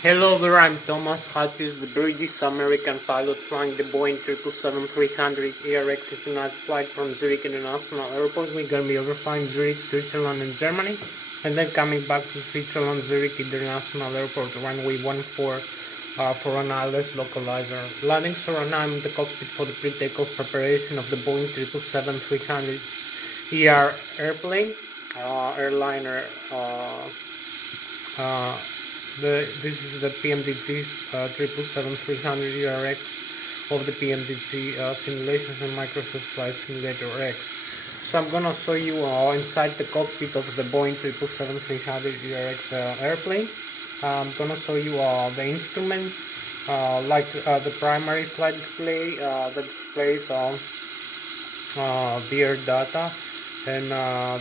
Hello there, I'm Thomas Hatsios, the British American pilot flying the Boeing 777-300 ERX international flight from Zurich International Airport. We're going to be overflying Zurich, Switzerland and Germany, and then coming back to Switzerland, Zurich International Airport, runway 14 for an Lszh localizer. Landing, so right now I'm in the cockpit for the pre-takeoff preparation of the Boeing 777-300 ER airplane, airliner. This is the PMDG 777-300 ERX of the PMDG simulations and Microsoft Flight Simulator X. So I'm gonna show you inside the cockpit of the Boeing 777-300 ERX airplane. I'm gonna show you the instruments, like the primary flight display that displays the air data and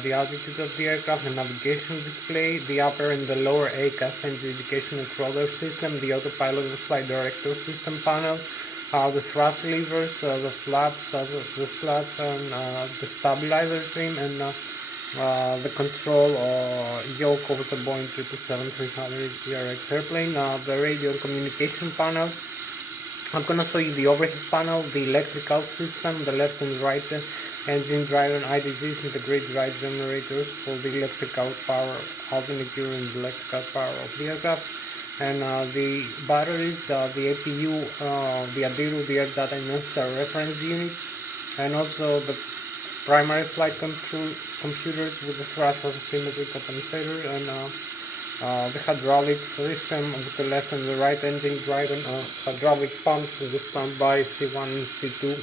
the altitude of the aircraft, the navigation display, the upper and the lower ACAS engine indication and controller system, the autopilot and flight director system panel, the thrust levers, the flaps, the slats, and the stabilizer trim, and the control yoke of the Boeing 777-300 ERX airplane, the radio and communication panel. I'm gonna show you the overhead panel, the electrical system, the left and right engine drive and IDGs, integrated drive generators for the electrical power, alternate current electrical power of the aircraft, and the batteries, the APU, the ADIRU, the air data necessary reference unit, and also the primary flight control computers with the thrust asymmetry compensator, and the hydraulic system with the left and the right engine drive and hydraulic pumps with the standby C1 and C2,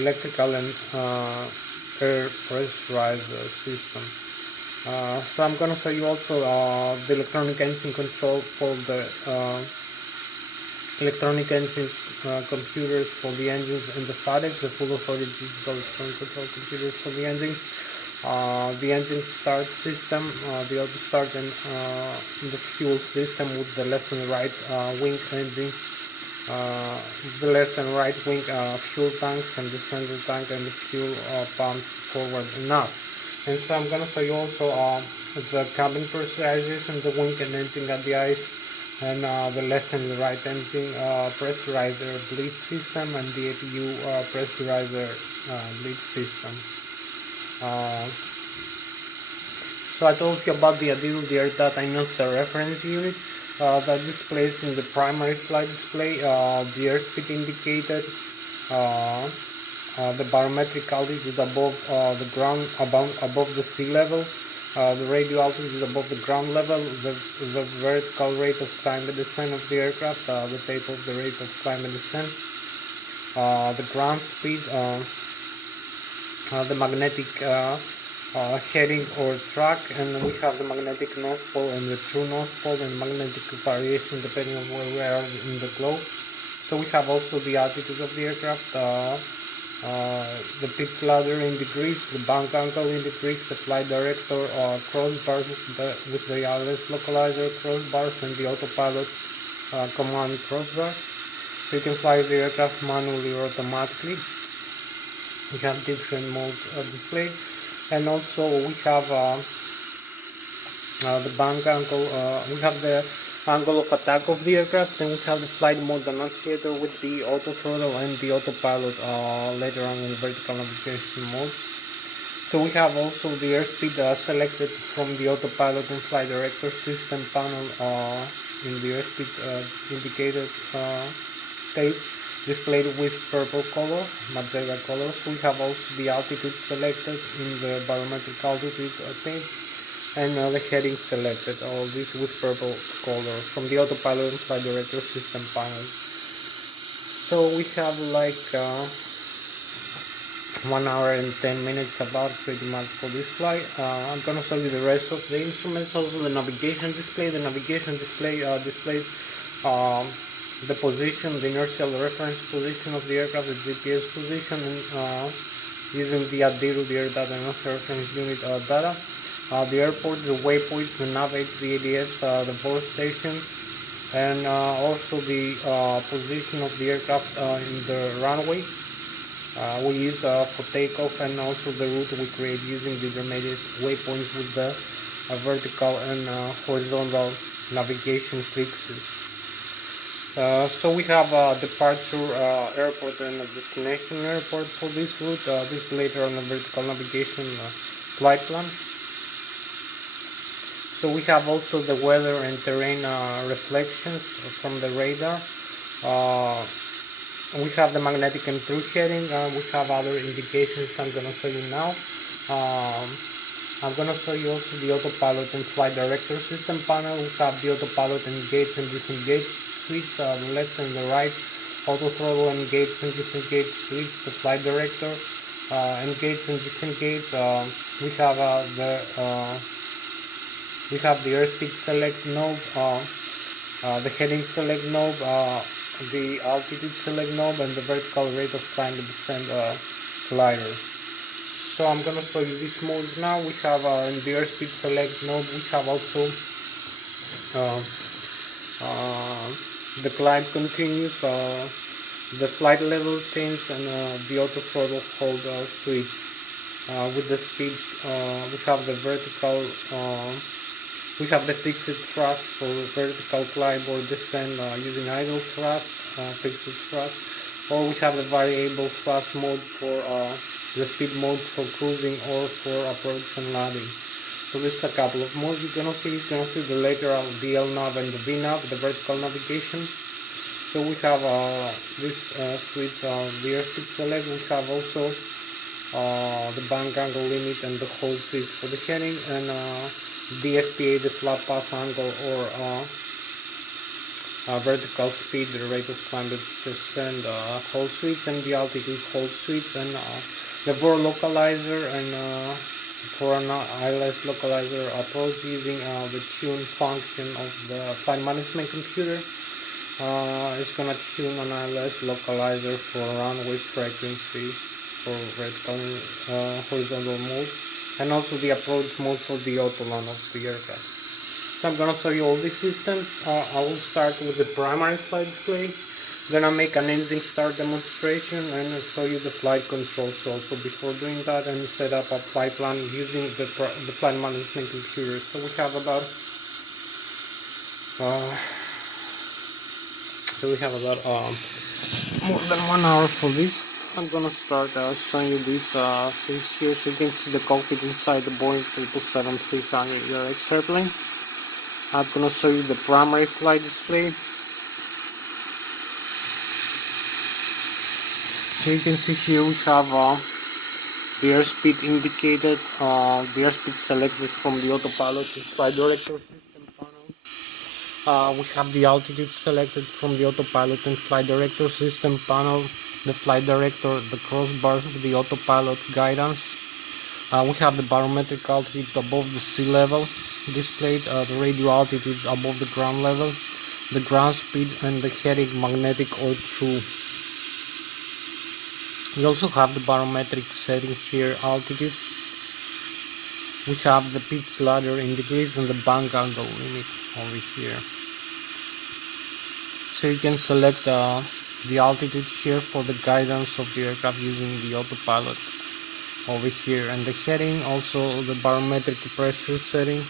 electrical and air pressurizer system. So I'm gonna show you also the electronic engine control for the electronic engine computers for the engines and the FADEX, the full authority digital electronic control computers for the engines. The engine start system, the auto start, and the fuel system with the left and right wing engine, the left and right wing fuel tanks, and the center tank and the fuel pumps forward and aft. And so I'm gonna show you also the cabin pressurization, the wing and engine at the ice, and the left and the right engine pressurizer bleed system, and the APU pressurizer bleed system. So I told you about the ADIRU, the air data necessary reference unit that displays in the primary flight display the airspeed indicated, the barometric altitude above the ground, above the sea level, the radio altitude above the ground level, the vertical rate of climb and descent of the aircraft, the tape of the rate of climb and descent, the ground speed, the magnetic heading or track, and we have the magnetic north pole and the true north pole, and magnetic variation depending on where we are in the globe. So we have also the altitude of the aircraft, the pitch ladder in degrees, the bank angle in degrees, the flight director crossbars with the Lszh localizer crossbars, and the autopilot command crossbars. So you can fly the aircraft manually or automatically. We have different modes displayed, and also we have the bank angle, we have the angle of attack of the aircraft, and we have the flight mode annunciator with the auto throttle and the autopilot later on in the vertical navigation mode. So we have also the airspeed selected from the autopilot and flight director system panel in the airspeed indicated tape, displayed with purple color, magenta colors. We have also the altitude selected in the barometric altitude tape, and the heading selected, all this with purple color from the autopilot and flight director system panel. So we have like 1 hour and 10 minutes about pretty much for this flight. I'm gonna show you the rest of the instruments, also the navigation display. The navigation display displays the position, the inertial reference position of the aircraft, the GPS position, and using the ADIRU, the air data reference unit data, the airports, the waypoints, the navigate, the ADS, the board stations, and also the position of the aircraft in the runway. We use for takeoff, and also the route we create using the intermediate waypoints with the vertical and horizontal navigation fixes. So we have departure airport and a destination airport for this route. This later on the vertical navigation flight plan. So we have also the weather and terrain reflections from the radar. We have the magnetic and through heading. We have other indications I'm gonna show you now. I'm gonna show you also the autopilot and flight director system panel. We have the autopilot engage and disengage switch, the left and the right, auto throttle engage and disengage switch, the flight director engage and disengage. We have the airspeed select knob, the heading select knob, the altitude select knob, and the vertical rate of climb and descent slider. So I'm gonna show you these modes now. We have in the airspeed select knob, we have also the climb continues, the flight level change, and the auto throttle hold switch. With the speed, we have the vertical, we have the fixed thrust for vertical climb or descent using idle thrust, fixed thrust, or we have the variable thrust mode for the speed mode for cruising or for approach and landing. So this is a couple of modes you're gonna see. You're gonna see the lateral, the L nav and the V nav, the vertical navigation. So we have this switch, the airspeed select. We have also the bank angle limit and the hold switch for the heading, and the FPA, the flat path angle, or vertical speed, the rate of climb, descent, hold switch, and the altitude hold switch, and the VOR localizer, and for an ILS localizer approach using the tune function of the flight management computer. It's gonna tune an ILS localizer for runway frequency for vertical horizontal mode, and also the approach mode for the autoland of the aircraft. So I'm gonna show you all these systems. I will start with the primary flight display, then I'll make an engine start demonstration and I'll show you the flight controls also before doing that, and set up a flight plan using the flight management computer. So we have about more than 1 hour for this. I'm gonna start showing you these things here. So you can see the cockpit inside the Boeing 777-300 ERX airplane. I'm gonna show you the primary flight display. So you can see here we have the airspeed indicated, the airspeed selected from the autopilot and flight director system panel. We have the altitude selected from the autopilot and flight director system panel, the flight director, the crossbars of the autopilot guidance. We have the barometric altitude above the sea level displayed, the radio altitude above the ground level, the ground speed, and the heading magnetic or true. We also have the barometric setting here, altitude. We have the pitch ladder in degrees and the bank angle limit over here. So you can select the altitude here for the guidance of the aircraft using the autopilot over here, and the heading, also the barometric pressure setting.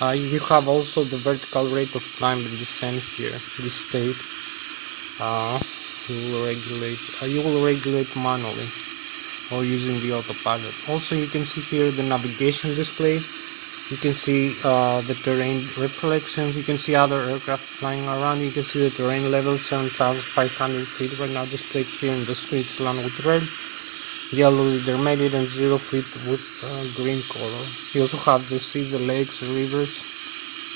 You have also the vertical rate of climb and descent here displayed. You will regulate manually or using the autopilot. Also you can see here the navigation display. You can see the terrain reflections. You can see other aircraft flying around. You can see the terrain level 7,500 feet right now displayed here in the Switzerland with red, yellow intermediate, and 0 feet with green color. You also have to see the lakes, rivers.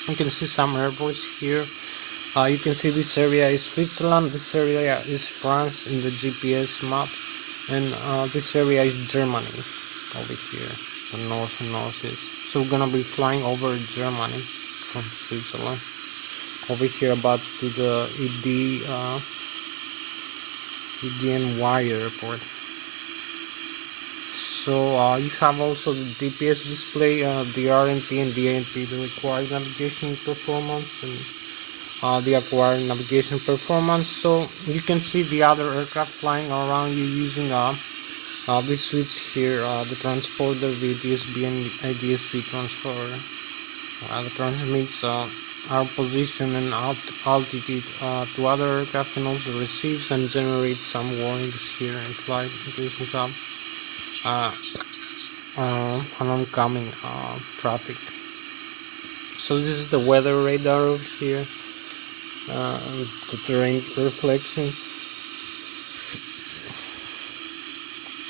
You can see some airports here. You can see this area is Switzerland, this area is France in the GPS map, and this area is Germany over here, the north and northeast. So we're gonna be flying over Germany from Switzerland over here, about to the EDNY airport. So you have also the GPS display, the RNP and the ANP, the required navigation performance, and the acquired navigation performance. So you can see the other aircraft flying around you using this switch here, the transporter, the DSB and IDSC transfer that transmits our position and altitude to other aircraft, and also receives and generates some warnings here in flight in case we have an oncoming traffic. So this is the weather radar over here, the terrain reflections.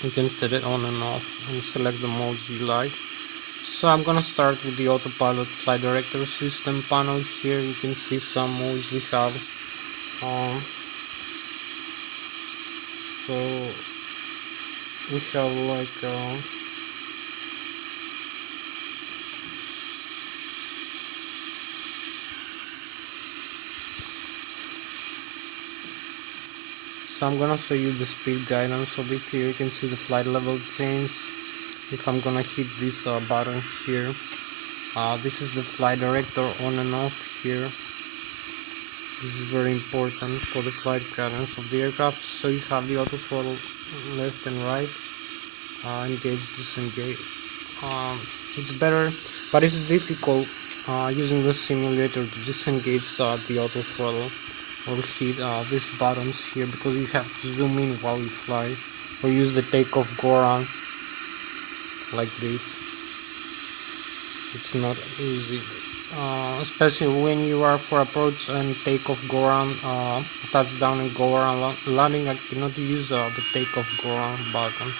You can set it on and off and select the modes you like. So I'm gonna start with the autopilot flight director system panel. Here you can see some modes we have. So we have like so I'm gonna show you the speed guidance over here. You can see the flight level change. If I'm gonna hit this button here, this is the flight director on and off here. This is very important for the flight guidance of the aircraft. So you have the auto throttle left and right, engage, disengage. It's better, but it's difficult using the simulator to disengage the auto throttle or hit these buttons here, because you have to zoom in while you fly, or use the takeoff go around like this. It's not easy, especially when you are for approach and takeoff go around, touchdown and go around landing. I cannot use the takeoff go around button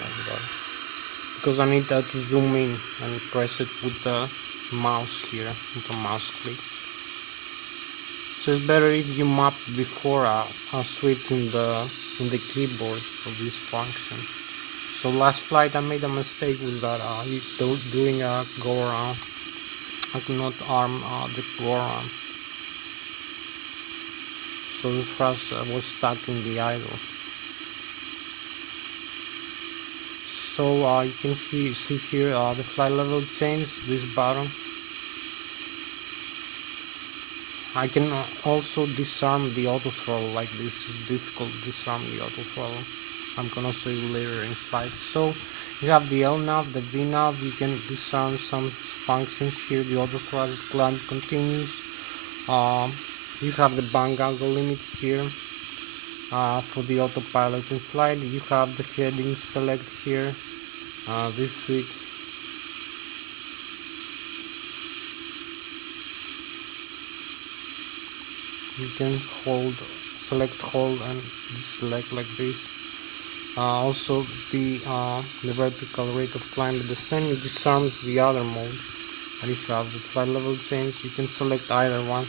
like that, because I need to zoom in and press it with the mouse here, with the mouse click. So it's better if you map before a switch in the keyboard for this function. So last flight I made a mistake with that, doing a go around. I could not arm the go around, so the thrust was stuck in the idle. So you can see here the flight level change, this button. I can also disarm the auto throttle like this. It's difficult to disarm the auto throttle. I'm gonna show you later in flight. So you have the LNAV, the VNAV. You can disarm some functions here. The auto throttle clamp continues. You have the bang angle limit here for the autopilot in flight. You have the heading select here, this switch. You can select, hold, and select like this. Also the vertical rate of climb and descent, it disarms the other mode. And if you have the flight level change, you can select either one.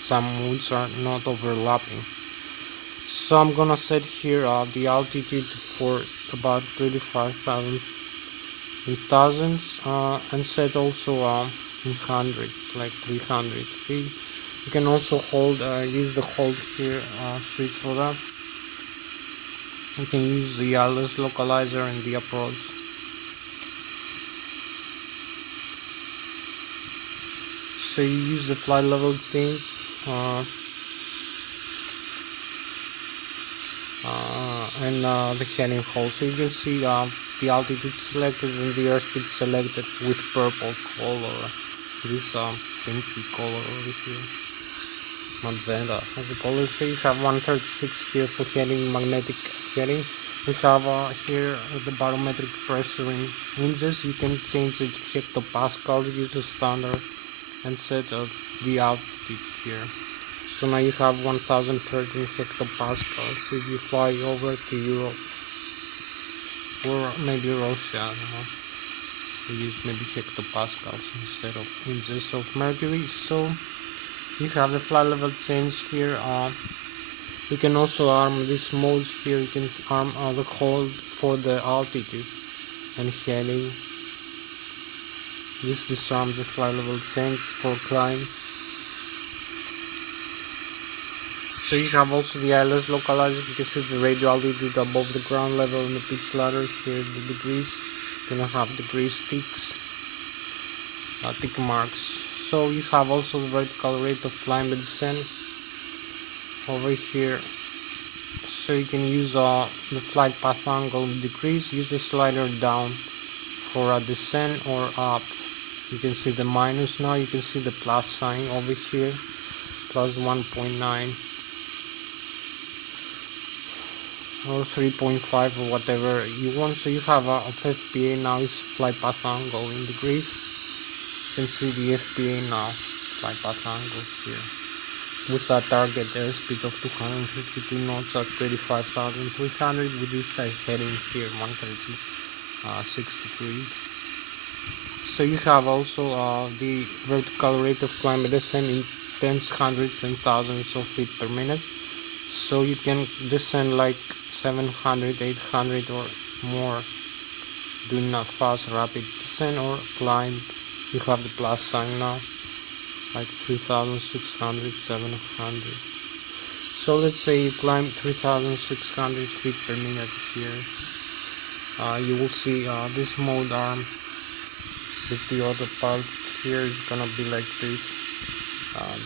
Some modes are not overlapping. So I'm gonna set here the altitude for about 35,000 in thousands, and set also in hundreds, like 300 feet. You can also use the hold here switch for that. You can use the Lszh localizer in the approach. So you use the flight level change and the heading hold. So you can see the altitude selected and the airspeed selected with purple color. This pinky color over here. Magenta as a color. So you have 136 here for heading, magnetic heading. We have here the barometric pressure in inches. You can change it to hectopascals, use the standard, and set the altitude here. So now you have 1013 hectopascals if you fly over to Europe or maybe Russia. I don't know. We use maybe hectopascals instead of inches of mercury. So you have the flight level change here. You can also arm these modes here. You can arm the hold for the altitude and heading. This disarms the flight level change for climb. So you have also the Lszh localizer. You can see the radio altitude above the ground level and the pitch ladder. Here the degrees. You're gonna have degrees ticks, tick marks. So you have also the vertical rate of climb and descent over here. So you can use the flight path angle degrees. Use the slider down for a descent or up You can see the minus now, you can see the plus sign over here, plus 1.9 or 3.5 or whatever you want. So you have a FPA now is flight path angle in degrees. You can see the FPA now, flight path angle here, with a target airspeed of 252 knots at 35,300 with this heading here 136 degrees. So you have also the vertical rate of climb and descent in tens, hundreds and thousands of feet per minute. So you can descend like 700, 800 or more, doing a fast rapid descent, or climb. You have the plus sign now, like 3,600, 700. So let's say you climb 3,600 feet per minute here. You will see this mode arm with the autopilot here is gonna be like this.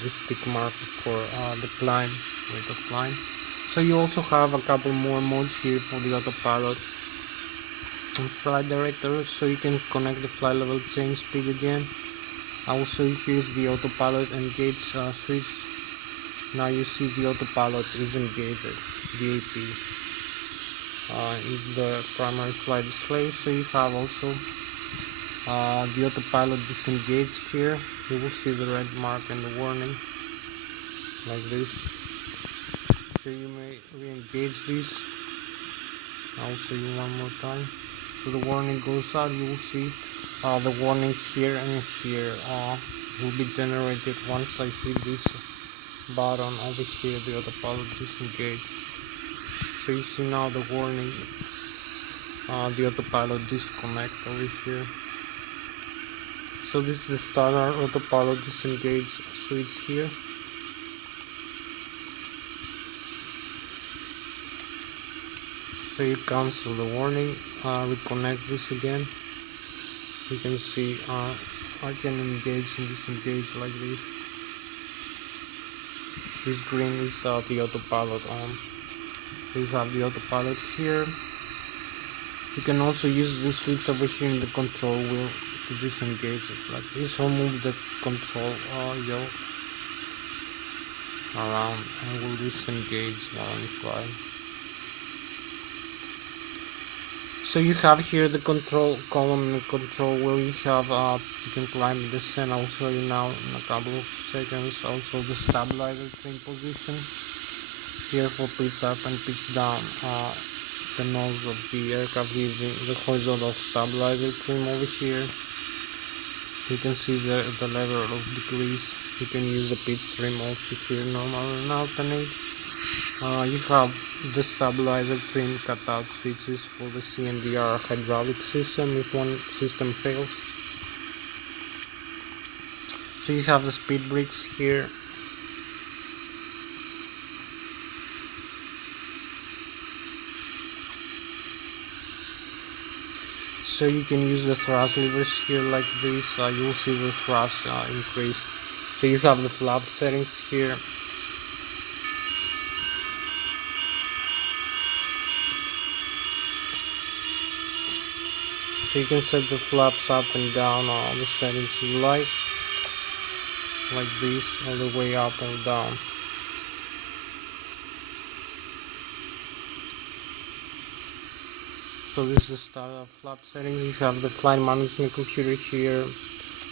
This tick mark for the climb, rate of climb. So you also have a couple more modes here for the autopilot and flight director, so you can connect the flight level change speed again. Also here's the autopilot engage switch. Now you see the autopilot is engaged, the AP, in the primary flight display. So you have also the autopilot disengaged here. You will see the red mark and the warning like this. So you may re-engage this. I'll show you one more time. So the warning goes out. You will see the warning here and here will be generated once I hit this button over here, the autopilot disengage. So you see now the warning, the autopilot disconnect over here. So this is the standard autopilot disengage switch here. So you cancel the warning, reconnect this again. You can see I can engage and disengage like this. This green is the autopilot on. So you have the autopilot here. You can also use this switch over here in the control wheel to disengage it like this, or move the control wheel around and will disengage while you fly. So you have here the control column and the control wheel. You have you can climb and descend. I'll show you now in a couple of seconds. Also the stabilizer trim position here for pitch up and pitch down. The nose of the aircraft using the horizontal stabilizer trim over here. You can see the level of degrees. You can use the pitch trim also here, normal and alternate. You have the stabilizer trim cutout switches for the CMDR hydraulic system if one system fails. So you have the speed brakes here. So you can use the thrust levers here like this. You will see the thrust increase. So you have the flap settings here. So you can set the flaps up and down, all the settings you like this, all the way up and down. So this is the startup flap settings. You have the flight management computer here,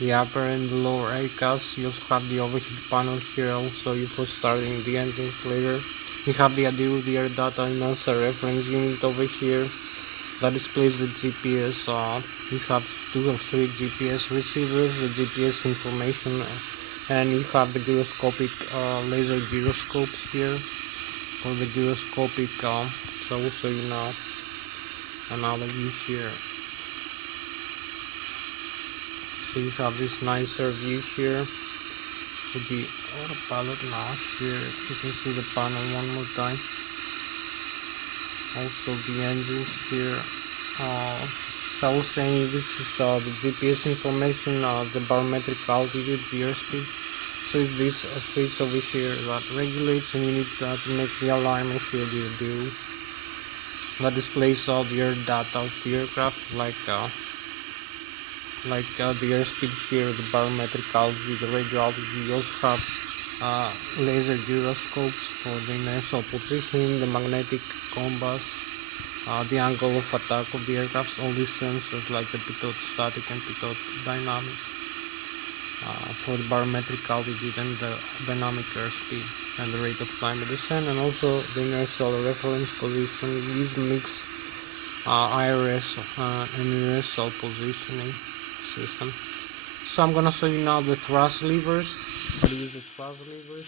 the upper and the lower ACAS. You also have the overhead panel here, also you for starting the engines later. You have the ADIRU, the air data and NASA reference unit over here. That displays the GPS. You have 2 or 3 GPS receivers, the GPS information, and you have the gyroscopic laser gyroscopes here for the gyroscopic. So I will show you now another view here. So you have this nicer view here with the autopilot now here. You can see the panel one more time. Also the engines here. So I was saying this is the GPS information, the barometric altitude, the airspeed. So it's this switch over here that regulates, and you need to make the alarm if you do. That displays all the air data of the aircraft, like like the airspeed here, the barometric altitude, the radio altitude. You also have laser gyroscopes for the inertial positioning, the magnetic compass, the angle of attack of the aircraft, all these sensors like the pitot static and pitot dynamic for the barometric altitude and the dynamic airspeed and the rate of climb and descent, and also the inertial reference position. These mix IRS and inertial positioning system. So I'm gonna show you now the thrust levers. How to use the thrust levers.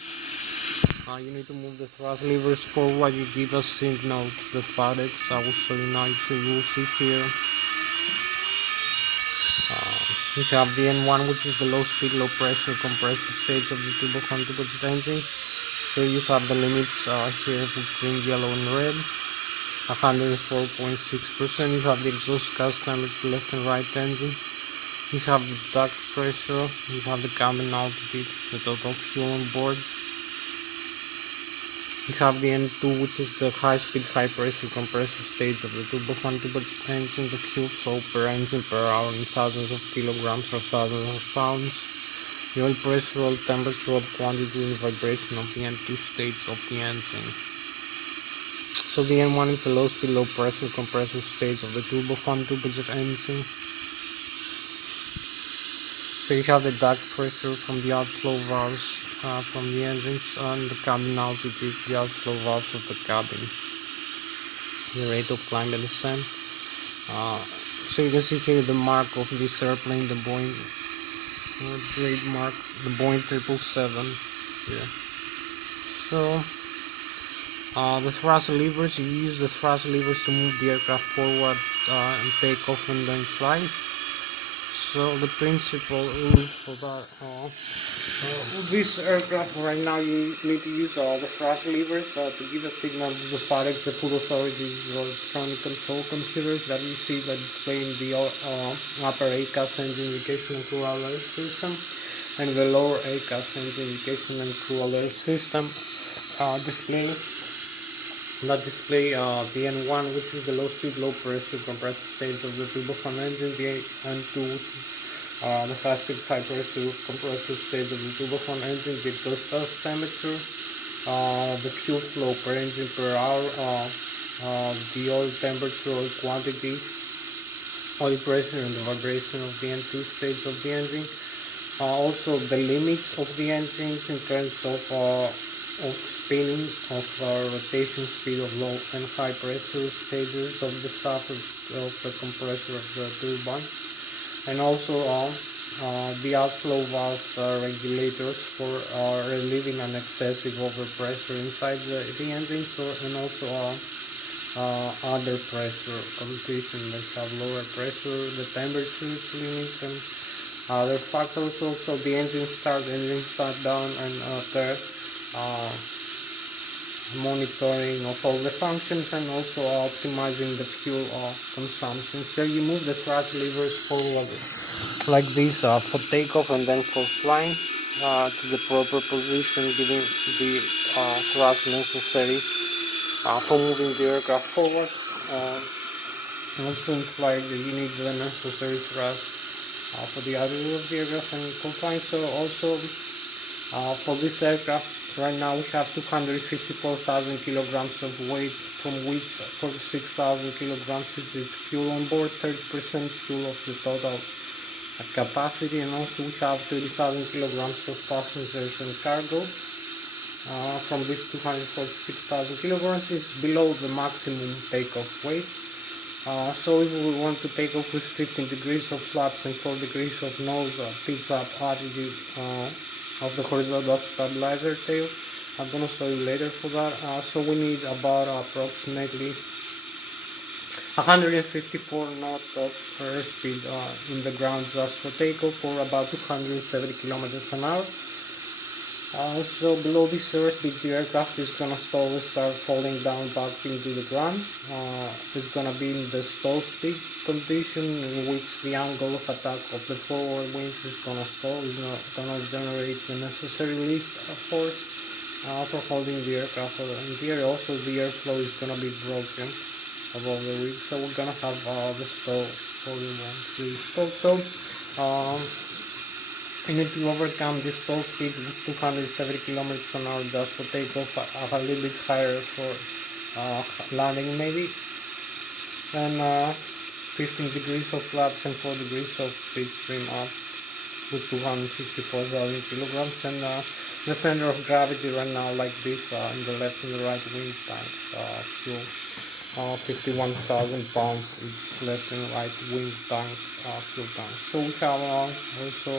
You need to move the thrust levers forward. You give a signal to the FADEX. I will show you now. So you will see here. You have the N1, which is the low speed, low pressure compressor stage of the turbofan turbojet engine. So you have the limits here for green, yellow, and red. 104.6%. You have the exhaust gas temperature, left and right engine. You have the duct pressure. You have the cabin altitude, the total fuel on board. You have the N2, which is the high speed, high pressure compressor stage of the turbofan turbojet engine. The fuel flow per engine per hour in thousands of kilograms or thousands of pounds. The oil pressure, oil temperature, oil quantity, and vibration of the N2 stage of the engine. So the N1 is the low speed, low pressure compressor stage of the turbofan turbojet engine. So you have the duct pressure from the outflow valves from the engines, and the cabin altitude, the outflow valves of the cabin, the rate of climb and descent. So you can see here the mark of this airplane, the Boeing trademark, the Boeing 777 here. So the thrust levers, you use the thrust levers to move the aircraft forward and take off and then fly. So the principle rule for that, this aircraft right now, you need to use the thrust levers to give a signal to the FADEX, the food authorities, or electronic control computers that you see that display in the upper ACAS engine indication and crew alert system, and the lower ACAS engine indication and crew alert system display the N1, which is the low speed, low pressure compressor stage of the turbofan engine, the N2, which is the high speed, high pressure compressor stage of the turbofan engine, the exhaust gas temperature, the fuel flow per engine per hour, the oil temperature, oil quantity, oil pressure, and the vibration of the N2 stage of the engine. Also the limits of the engines in terms of spinning, of rotation speed of low and high pressure stages of the staff of the compressor of the turbine, and also the outflow valve regulators for relieving an excessive overpressure inside the engine, and also other pressure conditions that have lower pressure, the temperatures limits, and other factors. Also the engine start, engine shut down, and monitoring of all the functions, and also optimizing the fuel consumption. So you move the thrust levers forward like this for takeoff and then for flying to the proper position, giving the thrust necessary for moving the aircraft forward. Also in flight you need the necessary thrust for the altitude of the aircraft and confined. So also for this aircraft right now we have 254,000 kilograms of weight, from which 46,000 kilograms is fuel on board, 30% fuel of the total capacity, and also we have 30,000 kilograms of passengers and cargo. From this 246,000 kilograms is below the maximum takeoff weight. So if we want to take off with 15 degrees of flaps and 4 degrees of nose pitch up attitude of the horizontal stabilizer tail, I'm gonna show you later for that. So we need about approximately 154 knots of airspeed in the ground just for takeoff, for about 270 kilometers an hour. So below this airspeed the aircraft is gonna slowly start falling down back into the ground. It's gonna be in the stall speed condition, in which the angle of attack of the forward wings is gonna stall, is not gonna generate the necessary lift force for holding the aircraft in the air. Also the airflow is gonna be broken above the wings, so we're gonna have the stall holding on to the stall. So Um, you need to overcome this stall speed with 270 kilometers an hour just for takeoff, a little bit higher for landing maybe, and 15 degrees of flaps and 4 degrees of pitch stream up with 254,000 kilograms, and the center of gravity right now like this in the left and the right wing tank fuel 51,000 pounds each left and right wing tank fuel tank. So we have also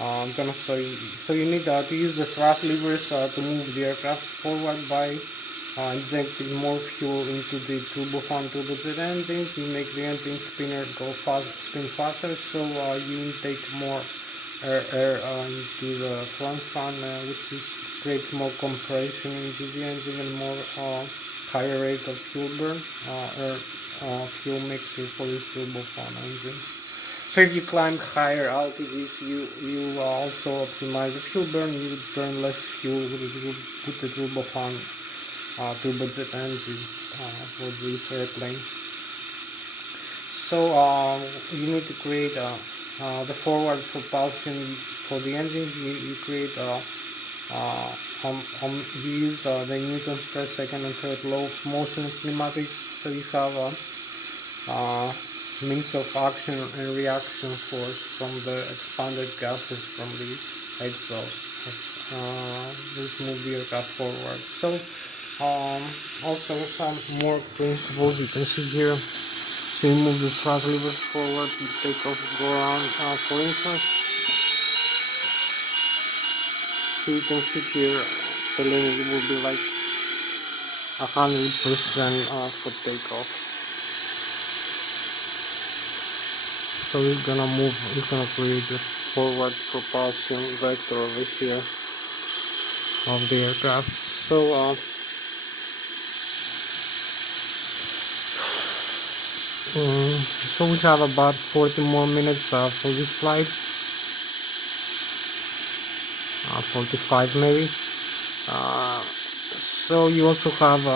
I'm gonna show you. So you need to use the thrust levers to move the aircraft forward by injecting more fuel into the turbofan turbojet engines. You make the engine spinners spin faster, so you intake more air into the front fan, which creates more compression into the engine and more higher rate of fuel burn, fuel mixture for the turbofan engine. So if you climb higher altitudes, you also optimize the fuel burn. You burn less fuel with the turbofan turbojet engine for this airplane. So you need to create the forward propulsion for the engine. You create you use the newtons per second and third law of motion kinematics. So you have means of action and reaction force from the expanded gases from the exhaust. This move the aircraft forward. So also some more principles you can see here. So you move the thrust levers forward, you take off, go around, for instance. So you can see here the limit will be like 100% for takeoff. So we're gonna create the forward propulsion vector over here of the aircraft. So we have about 40 more minutes for this flight, 45 maybe. So you also have the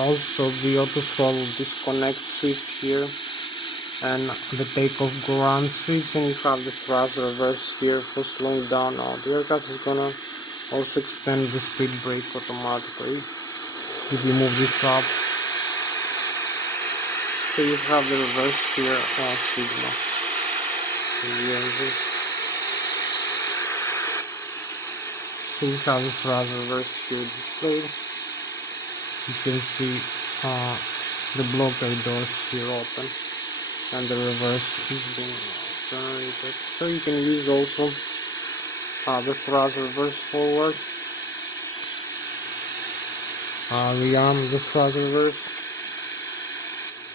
auto throttle disconnect switch here, and the takeoff ground switch, and you have the thrust reverse here for slowing down. The aircraft is gonna also extend the speed brake automatically if you move this up. So you have the reverse here signal in the engine. So you have the thrust reverse here displayed. You can see the blockade doors here open, and the reverse is being generated. So you can use also the thrust reverse forward, rearm the thrust reverse,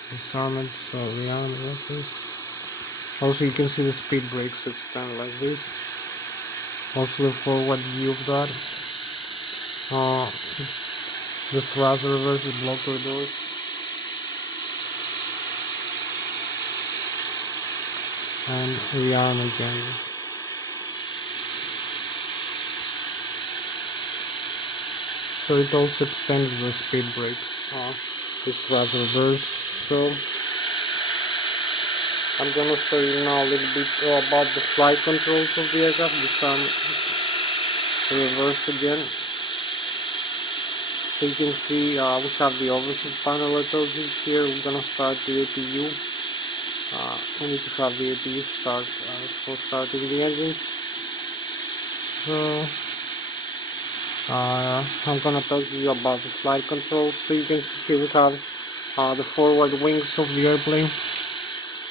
disarm it, so rearm it like this. Also you can see the speed brakes extend like this. Also the forward view of that. The thrust reverse is blockade doors. And rearm again. So it also extends the speed brakes. This thrust reverse. So I'm gonna show you now a little bit about the flight controls of the aircraft. Disarm reverse again. So you can see we have the overhead panel. I told you here we're gonna start the APU. We need to have the APU start for starting the engine. So I'm gonna talk to you about the flight controls. So you can see here we have the forward wings of the airplane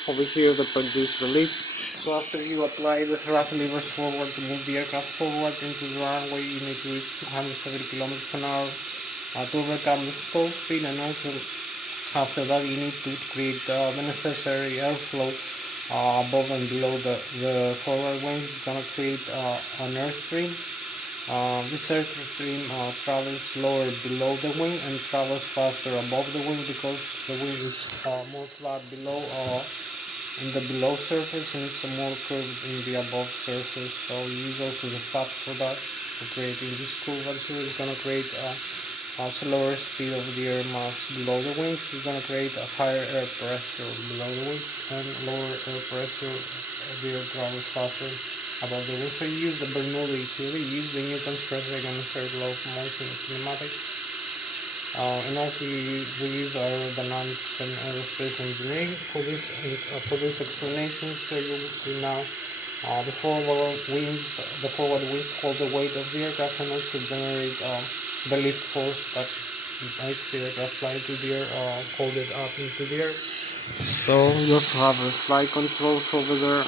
over here that produce the lift. So after you apply the thrust levers forward to move the aircraft forward into the runway, you need to reach 270 kilometers an hour to overcome the stall speed, and also after that you need to create the necessary airflow above and below the forward wings. It's gonna create an airstream. This airstream travels lower below the wing and travels faster above the wing, because the wing is more flat below in the below surface, and it's more curved in the above surface. So you use also the flaps for that, for creating this curvature. It's gonna create a slower speed of the air mass below the wings. It's gonna create a higher air pressure below the wings and lower air pressure the aircraft is faster above the wing. So you use the Bernoulli theory, you use the Newton's pressure and the third law of motion in kinematics. And also we use aerodynamics and aerospace engineering for this explanation. So you will see now the forward wings hold the weight of the aircraft and also generate the lift force that makes the aircraft fly into the air, hold it up into the air. So you also have the flight controls over there.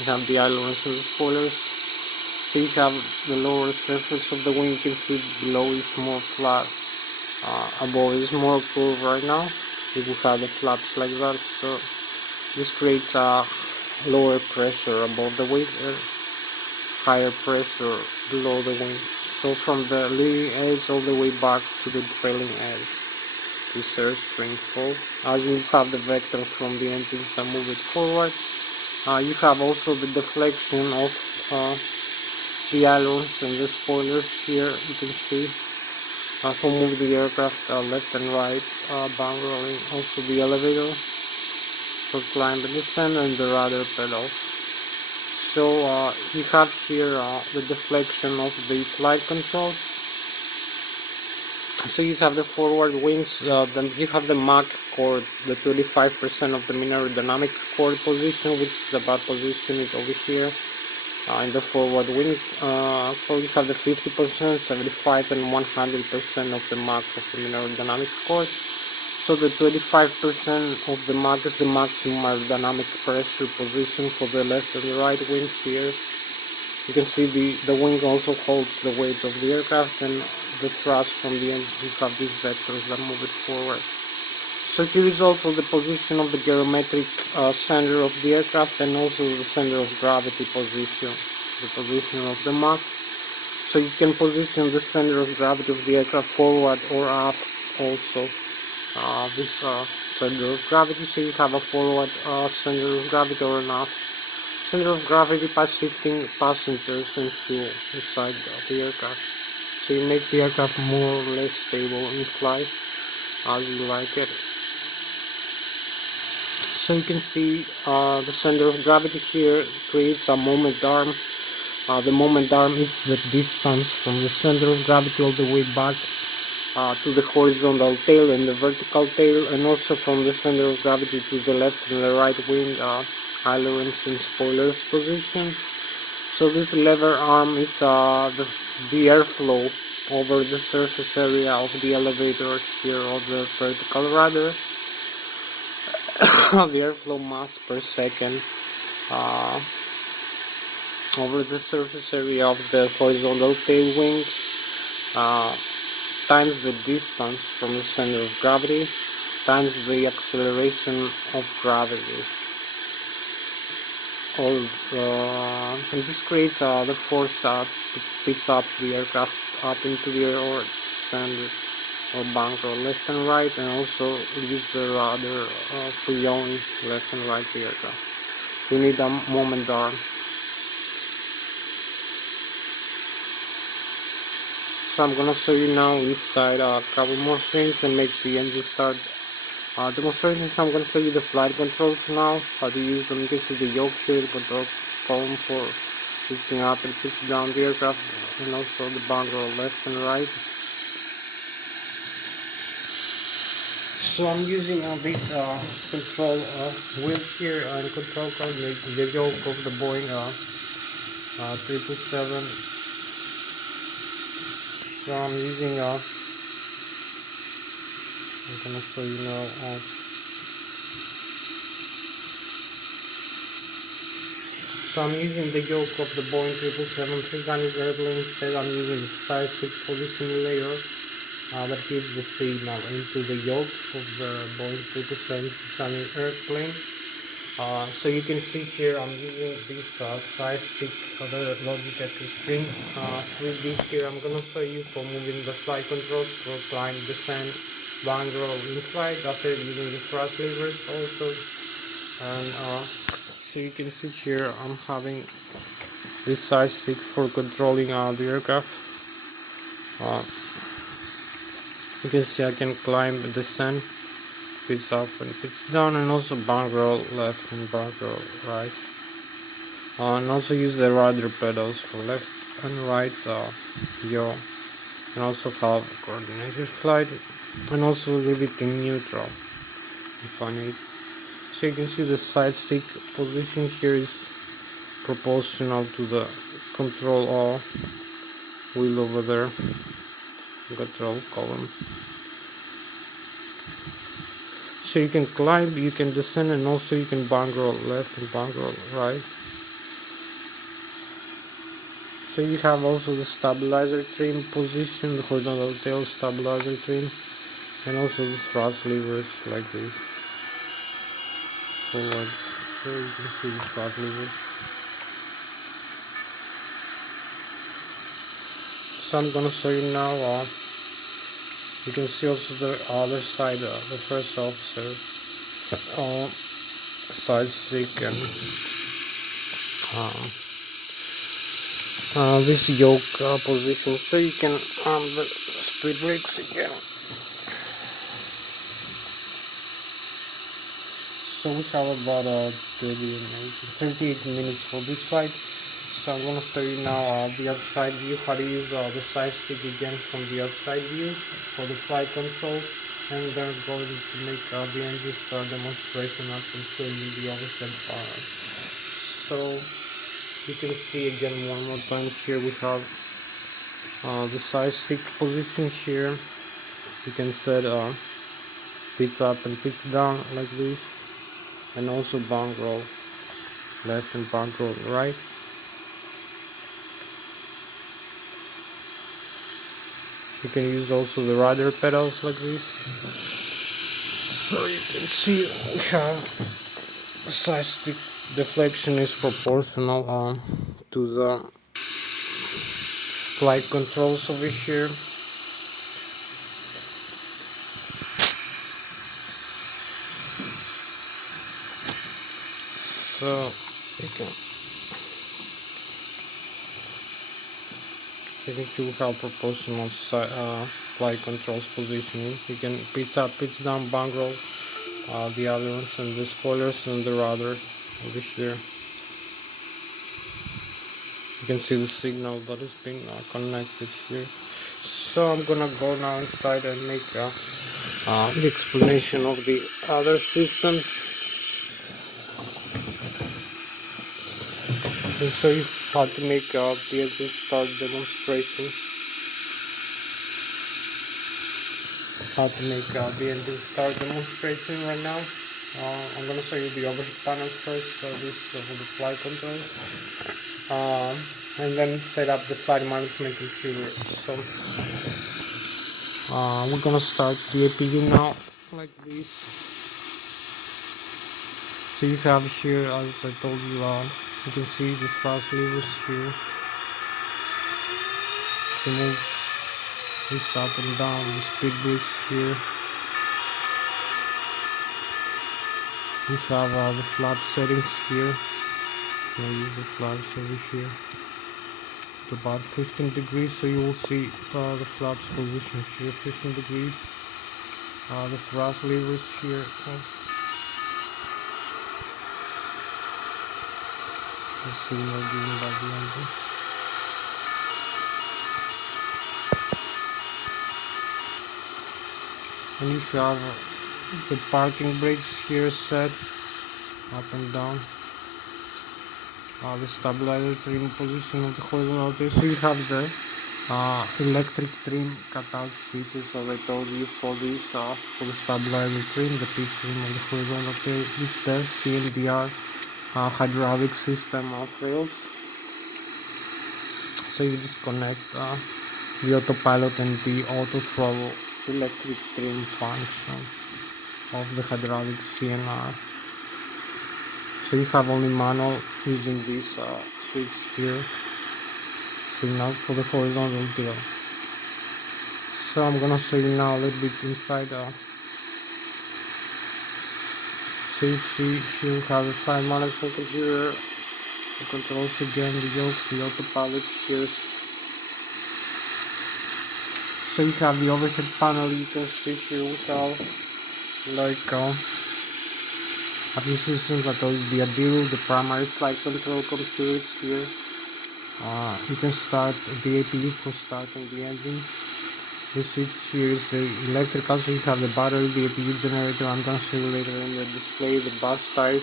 You have the ailerons and the spoilers. So you have the lower surface of the wing. You can see below is more flat. Above is more curved right now. You will have the flaps like that. So this creates a lower pressure above the wing and higher pressure below the wing. So from the leading edge all the way back to the trailing edge, this airstream fall. As you have the vector from the engines that move it forward, you have also the deflection of the ailerons and the spoilers here. You can see who move the aircraft left and right, bound rolling. Also the elevator for climb and descent, and the rudder pedals. So you have here the deflection of the flight controls. So you have the forward wings, then you have the Mach chord, the 25% of the mean aerodynamic chord position, which is the bad position is over here in the forward wing. So you have the 50%, 75 and 100% of the Mach of the mean aerodynamic chord. So the 25% of the Mach is the maximum aerodynamic pressure position for the left and the right wings here. You can see the wing also holds the weight of the aircraft, and the thrust from the end, you have these vectors that move it forward. So here is also the position of the geometric center of the aircraft, and also the center of gravity position, the position of the Mach. So you can position the center of gravity of the aircraft forward or up also. This center of gravity, so you have a forward center of gravity or an aft center of gravity by shifting passengers and fuel inside the aircraft. So you make the aircraft more or less stable in flight as you like it. So you can see the center of gravity here creates a moment arm. The moment arm is the distance from the center of gravity all the way back to the horizontal tail and the vertical tail, and also from the center of gravity to the left and the right wing ailerons and spoilers position. So this lever arm is the airflow over the surface area of the elevator here of the vertical rudder. The airflow mass per second over the surface area of the horizontal tail wing times the distance from the center of gravity times the acceleration of gravity. And this creates the force that picks up the aircraft up into the air or send it or bank or left and right, and also leaves the rudder free going left and right the aircraft. You need a moment arm. So I'm gonna show you now inside a couple more things and make the engine start demonstration. So I'm gonna show you the flight controls now, how to use them. You can see the yoke here, the control column for pitching up and pitching down the aircraft, and also the bunker left and right. So I'm using this control wheel here and control column, the yoke of the Boeing 777. So I'm using I'm gonna show you now. So I'm using the yoke of the Boeing 777-300 airplane. Instead I'm using the side seat position layer that gives the signal into the yoke of the Boeing 777 airplane. So you can see here I'm using this side stick, the Logitech Extreme 3D here. I'm gonna show you for moving the flight controls for climb, descent, bank roll in flight after using the thrust levers also. And so you can see here I'm having this side stick for controlling the aircraft. You can see I can climb, descend, pitch up and pitch down, and also bank roll left and bank roll right. And also use the rudder pedals for left and right yaw, and also have coordinated flight, and also leave it in neutral if I need. So you can see the side stick position here is proportional to the control wheel over there, control column. So you can climb, you can descend, and also you can bank roll left and bank roll right. So you have also the stabilizer trim position, the horizontal tail stabilizer trim, and also the thrust levers like this forward. So you can see the thrust levers. So I'm gonna show you now. You can see also the other side, the first officer side stick, and this yoke position. So you can the speed brakes again. So we have about 38 minutes for this flight. So I'm gonna show you now the outside view, how to use the side stick again from the outside view for the flight controls, and then going to make the engine start demonstration after showing you the overhead part. So you can see again one more time here we have the side stick position here. You can set pitch up and pitch down like this, and also bank roll left and bank roll right. You can use also the rudder pedals like this. So you can see we have the side stick deflection is proportional to the flight controls over here. So you can see we have proportional flight controls positioning. You can pitch up, pitch down, bank roll, the other ones, and the spoilers and the rudder over here. You can see the signal that is being connected here. So I'm gonna go now inside and make the explanation of the other systems. And show you how to make the engine start demonstration. How to make the engine start demonstration right now. I'm gonna show you the overhead panel first. This for the flight control, and then set up the flight management computer. So we're gonna start the APU now, like this. So you have here, as I told you, you can see the thrust levers here to move this up and down, the speed brakes here. We have the flap settings here. I'll use the flaps over here to about 15 degrees, so you will see the flaps position here, 15 degrees. The thrust levers here. The signal given by the engine. And you have the parking brakes here set up and down. The stabilizer trim position of the horizontal tail. So you have the electric trim cutout switches, as I told you, for this for the stabilizer trim, the pitch trim of the horizontal tail is the CMDR hydraulic system of rails. So you disconnect the autopilot and the auto throttle electric trim function of the hydraulic CNR. So you have only manual using this switch here, signal for the horizontal tail. So I'm gonna show you now a little bit inside. So you see here you have the flight management computer, the controls again, the yoke, the autopilot here. So you have the overhead panel. You can see here we have like A few systems that are the ADIRU, the primary flight control computers here. You can start the APU for starting the engine. The switch here is the electrical, so you have the battery, the APU generator. I'm gonna show you later in the display the bus type,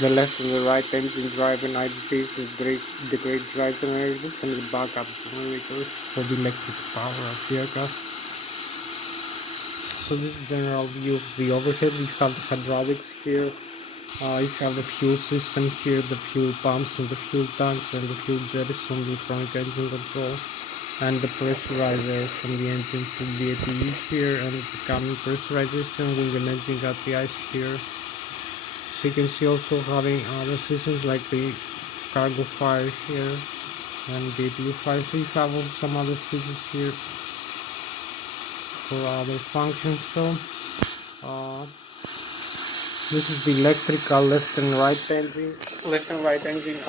the left and the right engine drive and IDGs, the great drive generators, and the backup generators for the electric power of the aircraft. So this is a general view of the overhead. You have the hydraulics here. You have the fuel system here, the fuel pumps and the fuel tanks and the fuel jettison, the electronic engine control, and the pressurizer from the engine to the APU here, and the cabin pressurization, wing and engine got the ice here. So you can see also having other systems like the cargo fire here and the APU fire. So you have also some other switches here for other functions. So this is the electrical left and right engine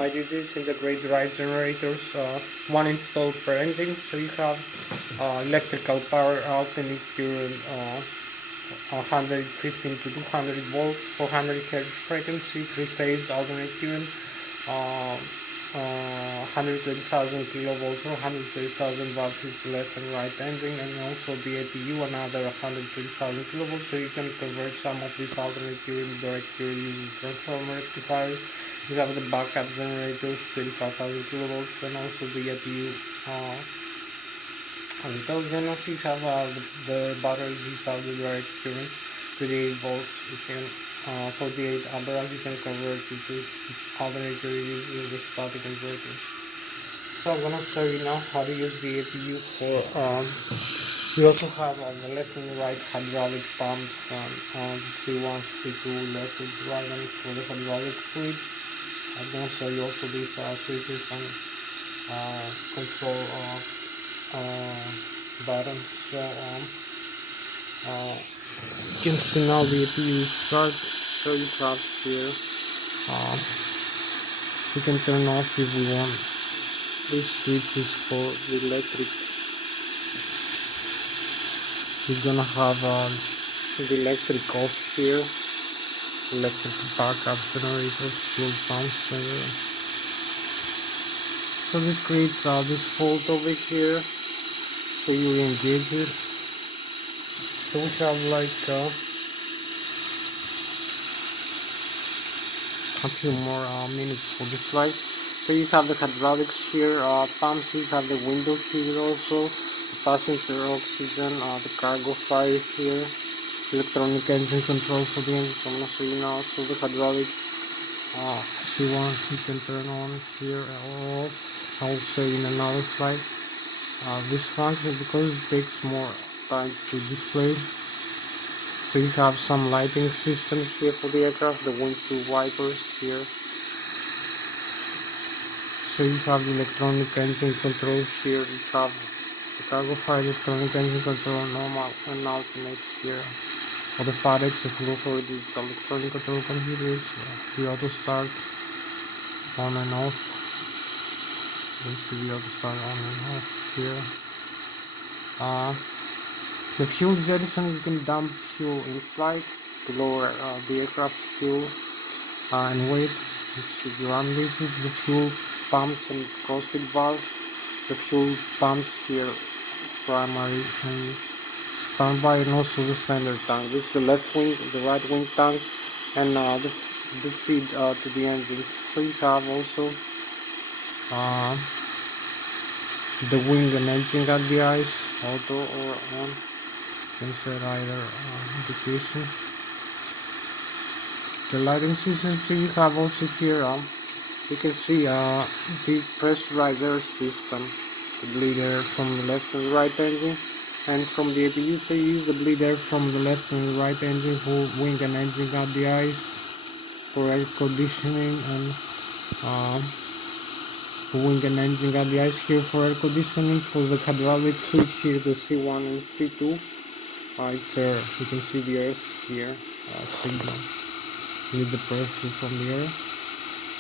IGGs in the great drive generators, one installed per engine. So you have electrical power out, and if you're 115 to 200 volts, 400 Hz frequency, 3-phase alternate current, 130,000 kilovolts or 130,000 watts is left and right engine, and also the APU another 130,000 kilovolts, so you can convert some of these alternate current direct current using transformer rectifiers. You have the backup generators 35,000 kilovolts, and also the APU and those, and also you have the batteries. You have the direct current 28 volts. You can 48 amperes you can convert it to alternator using the static converter. So I'm gonna show you now how to use the APU for we also have on the left and right hydraulic pumps and C1, C2, left and right, and for the hydraulic fluid. I'm gonna show you also these switches and control buttons. So you can see now the APU is started. So you have here, we can turn off if we want. This switch is for the electric. We're gonna have the electric off here, electric backup generators, fuel pumps, so this creates this fault over here, so you engage it. So we have like a few more minutes for this flight. So you have the hydraulics here, pumps, you have the window here also, the passenger oxygen, the cargo fire here, electronic engine control for the engine. I'm gonna show you now. So the hydraulic, if you want, you can turn on here or off. I will show you in another flight this function because it takes more time to display. So you have some lighting system here for the aircraft, the windshield wipers here. So you have the electronic engine control here. You have the cargo fire, electronic engine control, normal and alternate here. For the FADEX, if you go for the electronic control computers, the auto start on and off. You see the auto start on and off here. The fuel jettison, you can dump fuel in flight to lower the aircraft's fuel and weight. If you run this is the fuel pumps and crossfit valve. The fuel pumps here, primary and standby, and also the standard tank. This is the left wing, the right wing tank, and the feed to the engines. So you have also the wing and engine at the ice, auto or on. Insert either indication. The lighting system. So you have also here you can see the pressurizer system, the bleed air from the left and right engine, and from the APU. So you use the bleed air from the left and right engine for wing and engine at the ice, for air conditioning, and wing and engine at the ice here for air conditioning. For the hydraulic fluid here, the C1 and C2. It's you can see the air here, signal with the pressure from the air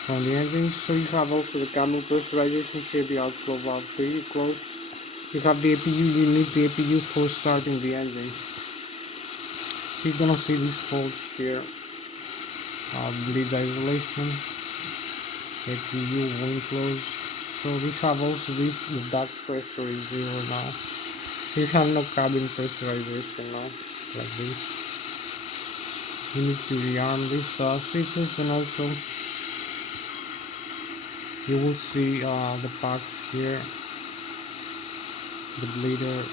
from the engine. So you have also the cabin pressurization here, the outflow valve here. You close. You have the APU. You need the APU for starting the engine. So you're gonna see these faults here. bleed isolation, APU, wind close. So we have also this, the duct pressure is 0 now. We have no cabin pressurization now, like this. You need to rearm these switches, and also you will see the packs here, the bleeder.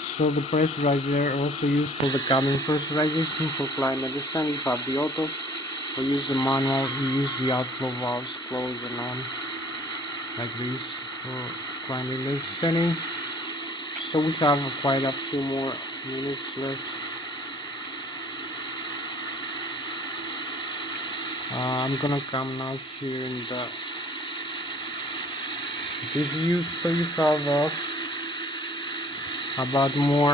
So the pressurizer also used for the cabin pressurization. For climate descent, you have the auto, or use the manual, you use the outflow valves close and on, like this, for climate this setting. So we have quite a few more minutes left. I'm gonna come now here in the this view, so you have about more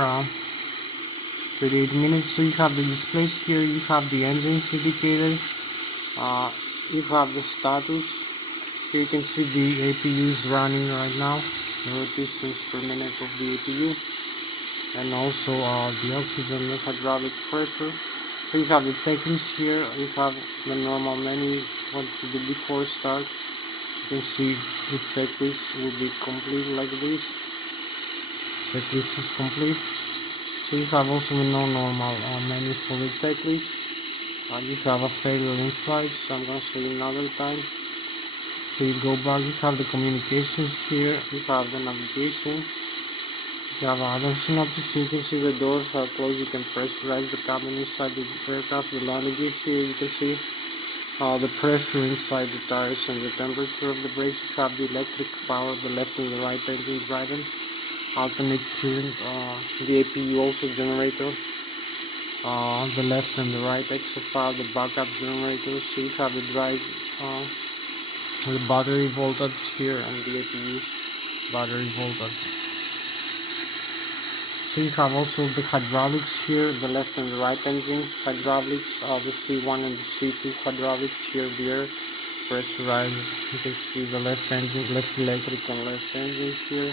38 minutes. So you have the displays here, you have the engines indicator, you have the status. Here you can see the APU is running right now, the rotations per minute of the APU, and also the oxygen and hydraulic pressure. So you have the checklist here, you have the normal menu, what to do before start. You can see the checklist will be complete like this. Checklist is complete. So you have also the normal menu for the checklist. You have a failure in flight, so I'm going to show you another time. So you go back, you have the communications here, you have the navigation, you have other synopsis. You can see the doors are closed, you can pressurize the cabin inside the aircraft. The landing gear here, you can see the pressure inside the tires and the temperature of the brakes. You have the electric power, the left and the right engine driving, alternate current, the APU also generator, the left and the right exofile, the backup generator. So you have the drive, the battery voltage here, and the APU battery voltage. So you have also the hydraulics here, the left and the right engine hydraulics, the C1 and the C2 hydraulics here, the air pressurized. You can see the left engine, left electric and left engine here,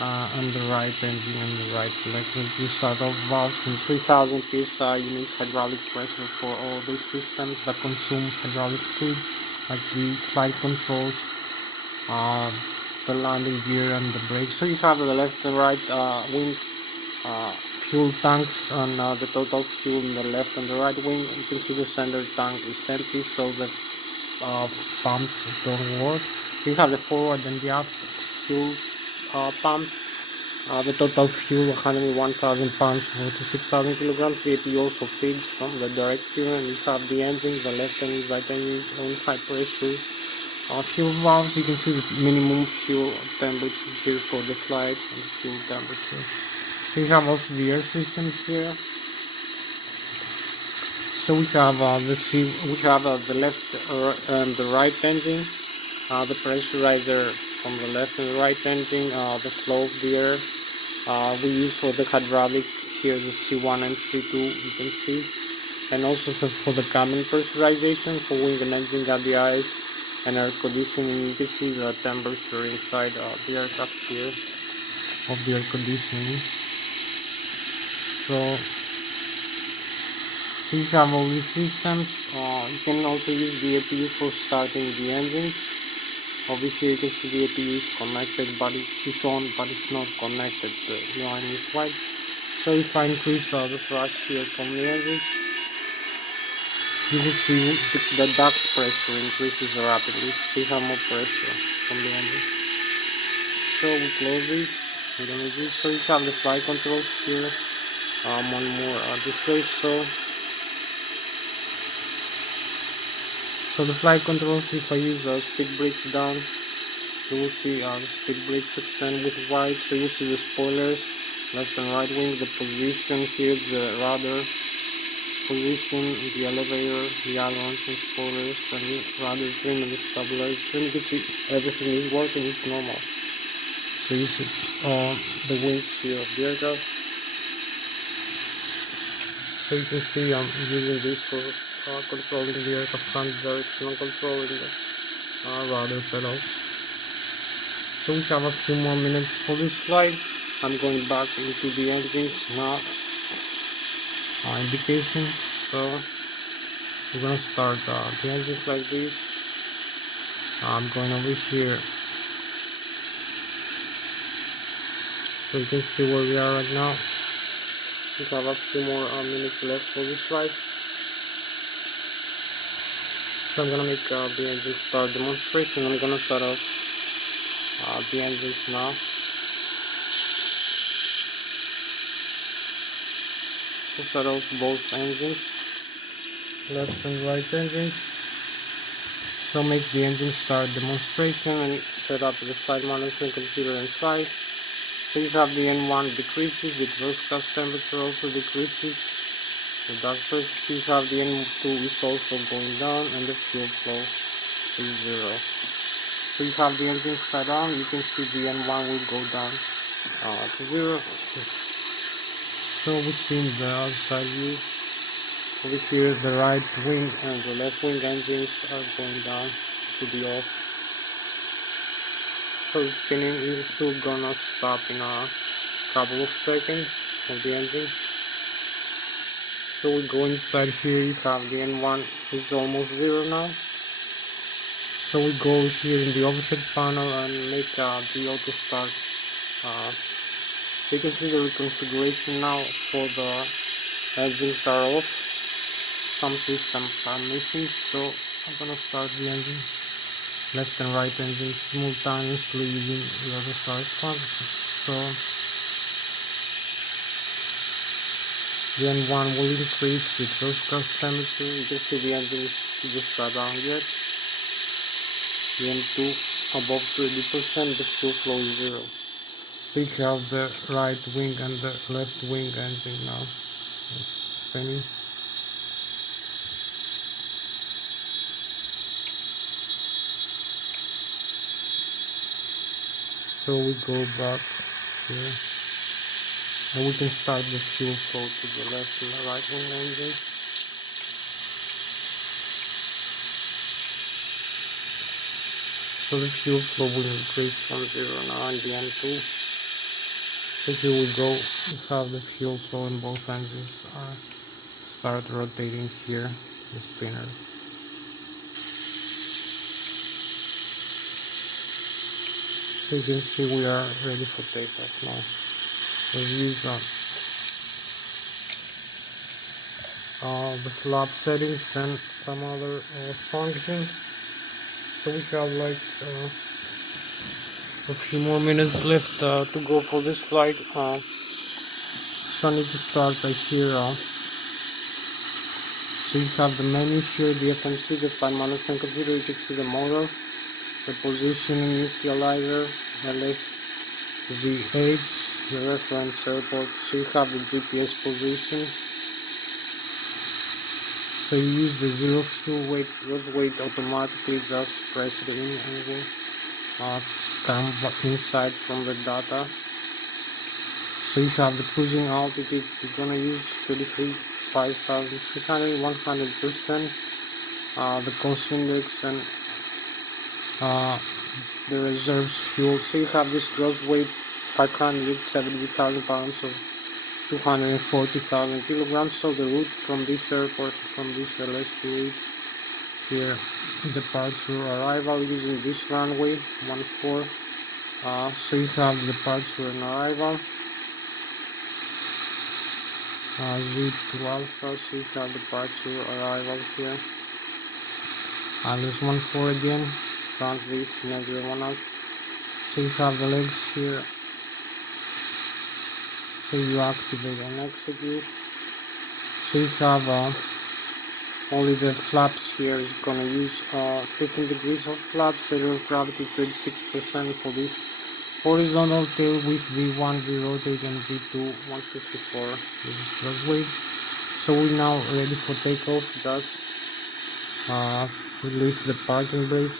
and the right engine and the right electric. You start off valves and 3000 psi unique hydraulic pressure for all these systems that consume hydraulic fluid, like the flight controls, the landing gear and the brakes. So you have the left and right wing fuel tanks, and the total fuel in the left and the right wing. You can see the center tank is empty, so the pumps don't work. You have the forward and the aft fuel pumps. The total fuel 101,000 pounds, 46,000 kilograms. The APU also feeds from the direct fuel, and you have the engine, the left and right engine on high pressure. Fuel valves, you can see the minimum fuel temperature here for the flight and the fuel temperature. So we have also the air systems here. So we have the left and the right engine, the pressurizer from the left and the right engine, the flow of the air. We use for the hydraulic here the C1 and C2, you can see, and also for the cabin pressurization for wing and engine ABIs and air conditioning. You can see the temperature inside the aircraft here of the air conditioning. So you have all these systems. You can also use the APU for starting the engine. Over here you can see the APU is connected, but it's on, but it's not connected. The line is white. So if I increase the thrust here from the engine, you will see the duct pressure increases rapidly. We have more pressure from the engine. So we close this. We don't need this. So you have the flight controls here. One more display. So the flight controls, if I use the speed brakes down, you will see the speed brakes extend with white. So you see the spoilers, left and right wing, the position here, the rudder position, the elevator, the ailerons and spoilers, and the rudder trim and the stabilizer trim. You can see everything is working, it's normal. So you see the wings here of the aircraft. So you can see I'm using this for controlling the aircraft front direction and controlling the rudder pedals. So we have a few more minutes for this flight. I'm going back into the engines now. Indications. So we're gonna start the engines like this. I'm going over here, so you can see where we are right now. We have a few more minutes left for this flight. So I'm gonna make the engine start demonstration. I'm gonna start off the engines now. So start off both engines, left and right engines. So make the engine start demonstration and set up the flight management computer inside. So you have the N1 decreases, the exhaust gas temperature also decreases, the dark pressure. You have the N2 is also going down and the fuel flow is 0. So you have the engine side on, you can see the N1 will go down to 0. So we see the outside view. Over here the right wing and the left wing engines are going down to the off. So it's spinning, it's gonna stop in a couple of seconds of the engine. So we go inside here, you have the N1 is almost 0 now. So we go here in the overhead panel and make the auto start. So you can see the reconfiguration now for the engines are off. Some systems are missing, so I'm gonna start the engine, left and right engine simultaneously using the auto start function. So the N1 will increase the exhaust gas temperature. You can see the engine is just shut down yet. The N2 above 30%, the fuel flow is 0. So you have the right wing and the left wing engine now spinning. So we go back here and we can start the fuel flow to the left and the right wing engine. So the fuel flow will increase from 0 now in the N2. So here we go, we have the fuel flow in both engines start rotating here, the spinner. So you can see we are ready for takeoff now. So use the Flught settings and some other functions. So we have like a few more minutes left to go for this flight. So I need to start right here. So you have the menu here, the FMC, the flight management computer. You can see the motor, the positioning initializer, LSH, the reference airport. So you have the GPS position. So you use the 0 fuel weight, loss weight automatically, just press it in and it will come inside from the data. So you have the cruising altitude, you're gonna use 5,300, 100%, the cost index and the reserves fuel. So you have this gross weight 570,000 pounds of 240,000 kilograms. So the route from this airport, from this Lszh route here, departure arrival using this runway 14. So you have departure and arrival. Z2 Alpha, so you have departure arrival here. There's 14 again, front this, -1 out. So you have the legs here. So you activate and execute. So you have only the flaps here is gonna use 15 degrees of flaps, center of gravity 36% for this horizontal tail with V1 rotate and V2 154. This is gross weight. So we're now ready for takeoff. Just release the parking brace.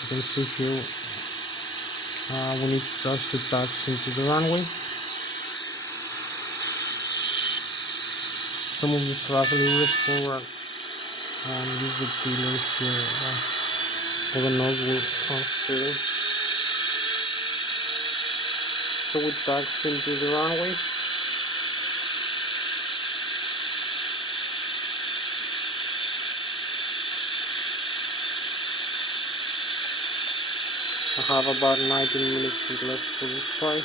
You can see here we need just to touch into the runway. So move the throttle levers forward and use the pillars here for the nozzle steering. So we touch into the runway. have about 19 minutes left for this flight.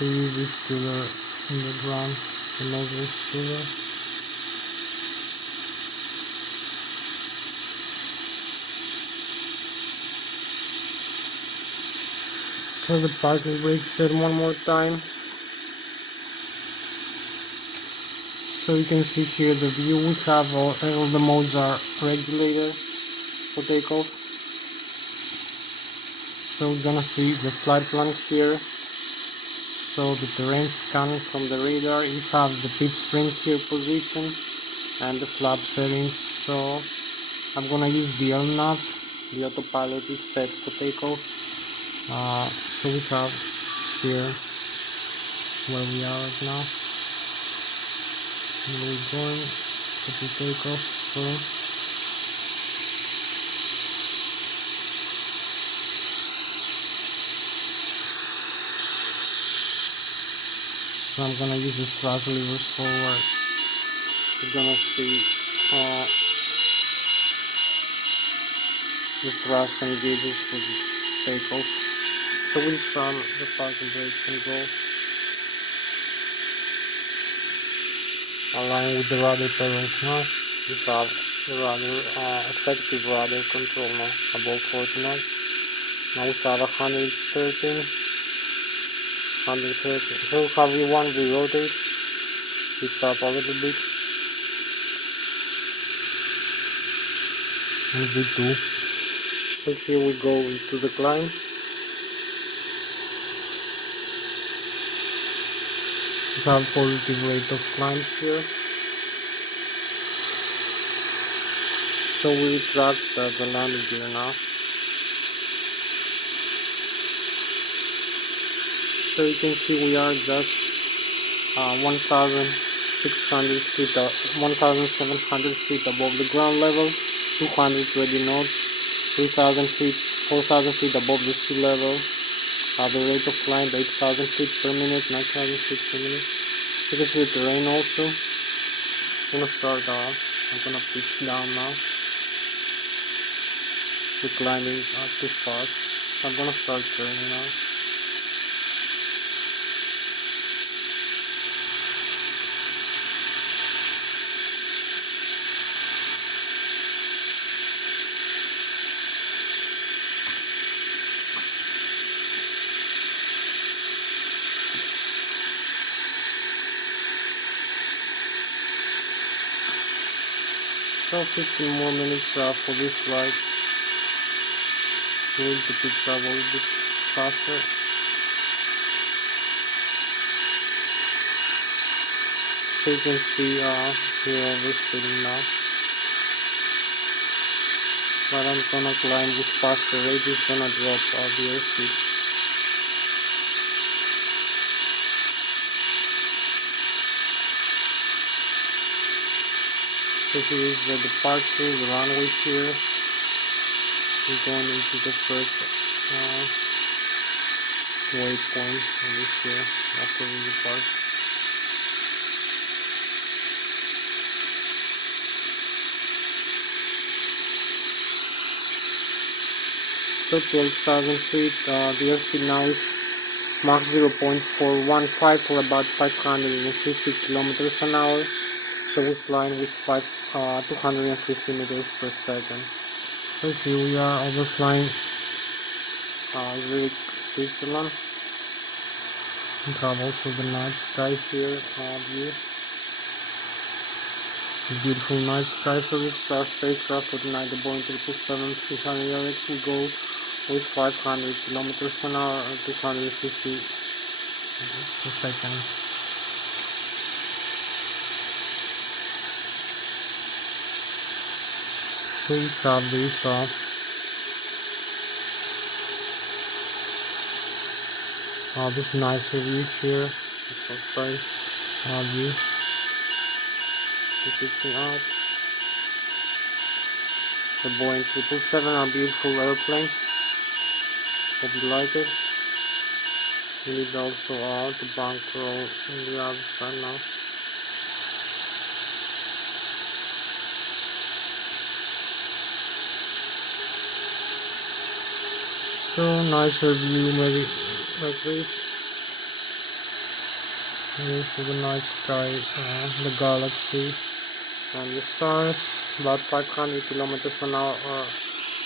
We use this spooler in the ground, the nozzle spooler. So the parking brake set one more time. So you can see here the view. We have all the modes are regulated for takeoff. So we're gonna see the flight plan here. So the terrain scan from the radar. You have the pitch spring here position and the flap settings. So I'm gonna use the LNAV. The autopilot is set for takeoff. So we have here where we are right now. And we're going to takeoff. So I'm gonna use the thrust levers forward. We're gonna see the thrust and gauges for the takeoff. So we'll start the parking brakes and go. Align with the rudder pedals now. We have the rudder, effective rudder control now, above 40 knots. Now we have 113. So how we want to rotate, it's up a little bit. And V2. So here we go into the climb. We have positive rate of climb here. So we retract the landing gear now. So you can see we are just 1,600 feet, 1,700 feet above the ground level, 220 knots, 3,000 feet, 4,000 feet above the sea level. The rate of climb 8,000 feet per minute, 9,000 feet per minute. You can see the terrain also. I'm gonna start off. I'm gonna pitch down now. We're climbing too fast. I'm gonna start turning now. So 15 more minutes for this flight. We need to pitch up a little bit faster. So you can see we're overspeeding now. But I'm gonna climb with faster rate. It's gonna drop the airspeed. So here is the departure, the runway here. We're going into the first waypoint over here after we depart. So 12,000 feet, the airspeed now is Mach 0.415 for about 550 kilometers an hour. So we're flying with 250 meters per second. So here we are overflying Zurich, Switzerland. We have also the night sky here view. Beautiful night sky. So this is our spacecraft for tonight, the Boeing 777-300LX. We go with 500 kilometers an hour or 250 per second. So we have this this nice view here. It's outside view. Switching up. The Boeing 777 are beautiful airplane. Hope you like it. We need also the bunker on the other side now. So nicer view maybe like this. And this is a nice sky, the galaxy and the stars. About 500 kilometers per hour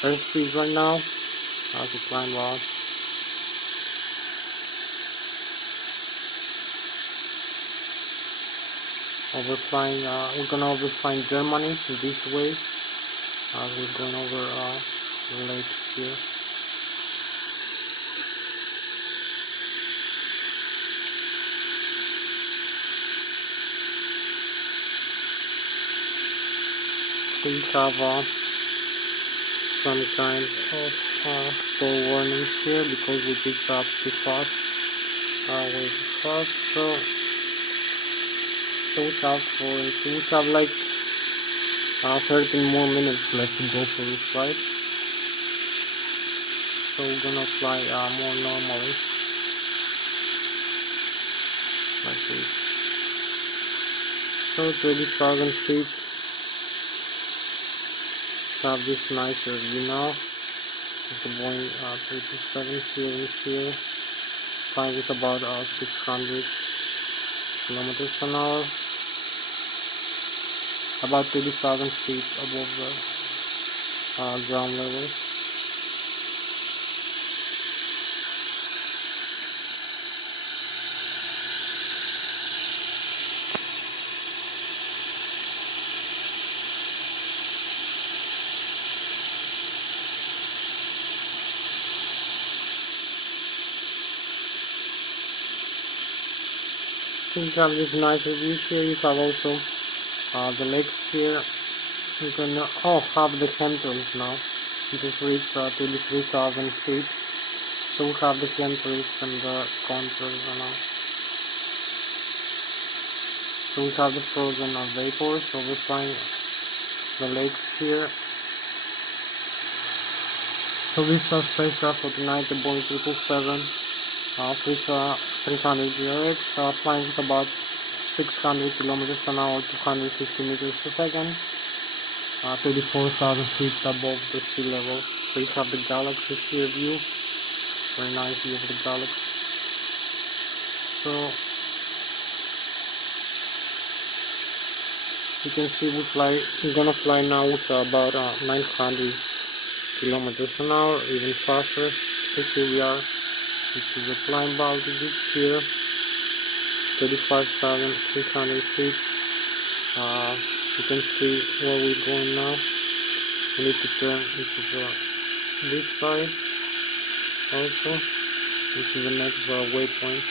airspeed right now as we climb out. Overflying, we're gonna overflying Germany this way as we're going over the lake here. We have some kind of store warning here because we picked up too fast, way too fast. So we have like 13 more minutes left to go for this flight. So we're gonna fly more normally, like this. So 30,000 feet. Have this nicer view now. With the Boeing 777 here and here. Flying with about 600 kilometers per hour. About 30,000 feet above the ground level. You have this nicer view here. You have also the lakes here. You can have the chemtrails now. Just reached 33,000 feet. So we have the chemtrails and the contrails now. So we have the frozen vapors overflying the lakes here. So this is spacecraft for tonight, the Boeing 777 300 GRX, flying with about 600 kilometers per hour, 250 meters per second, 34,000 feet above the sea level. So you have the galaxy here view, very nice view of the galaxy. So you can see we're gonna fly now with about 900 kilometers an hour, even faster. So here we are. This is the climb altitude here, 35,300 feet. You can see where we're going now. We need to turn into this side also. This is the next waypoint.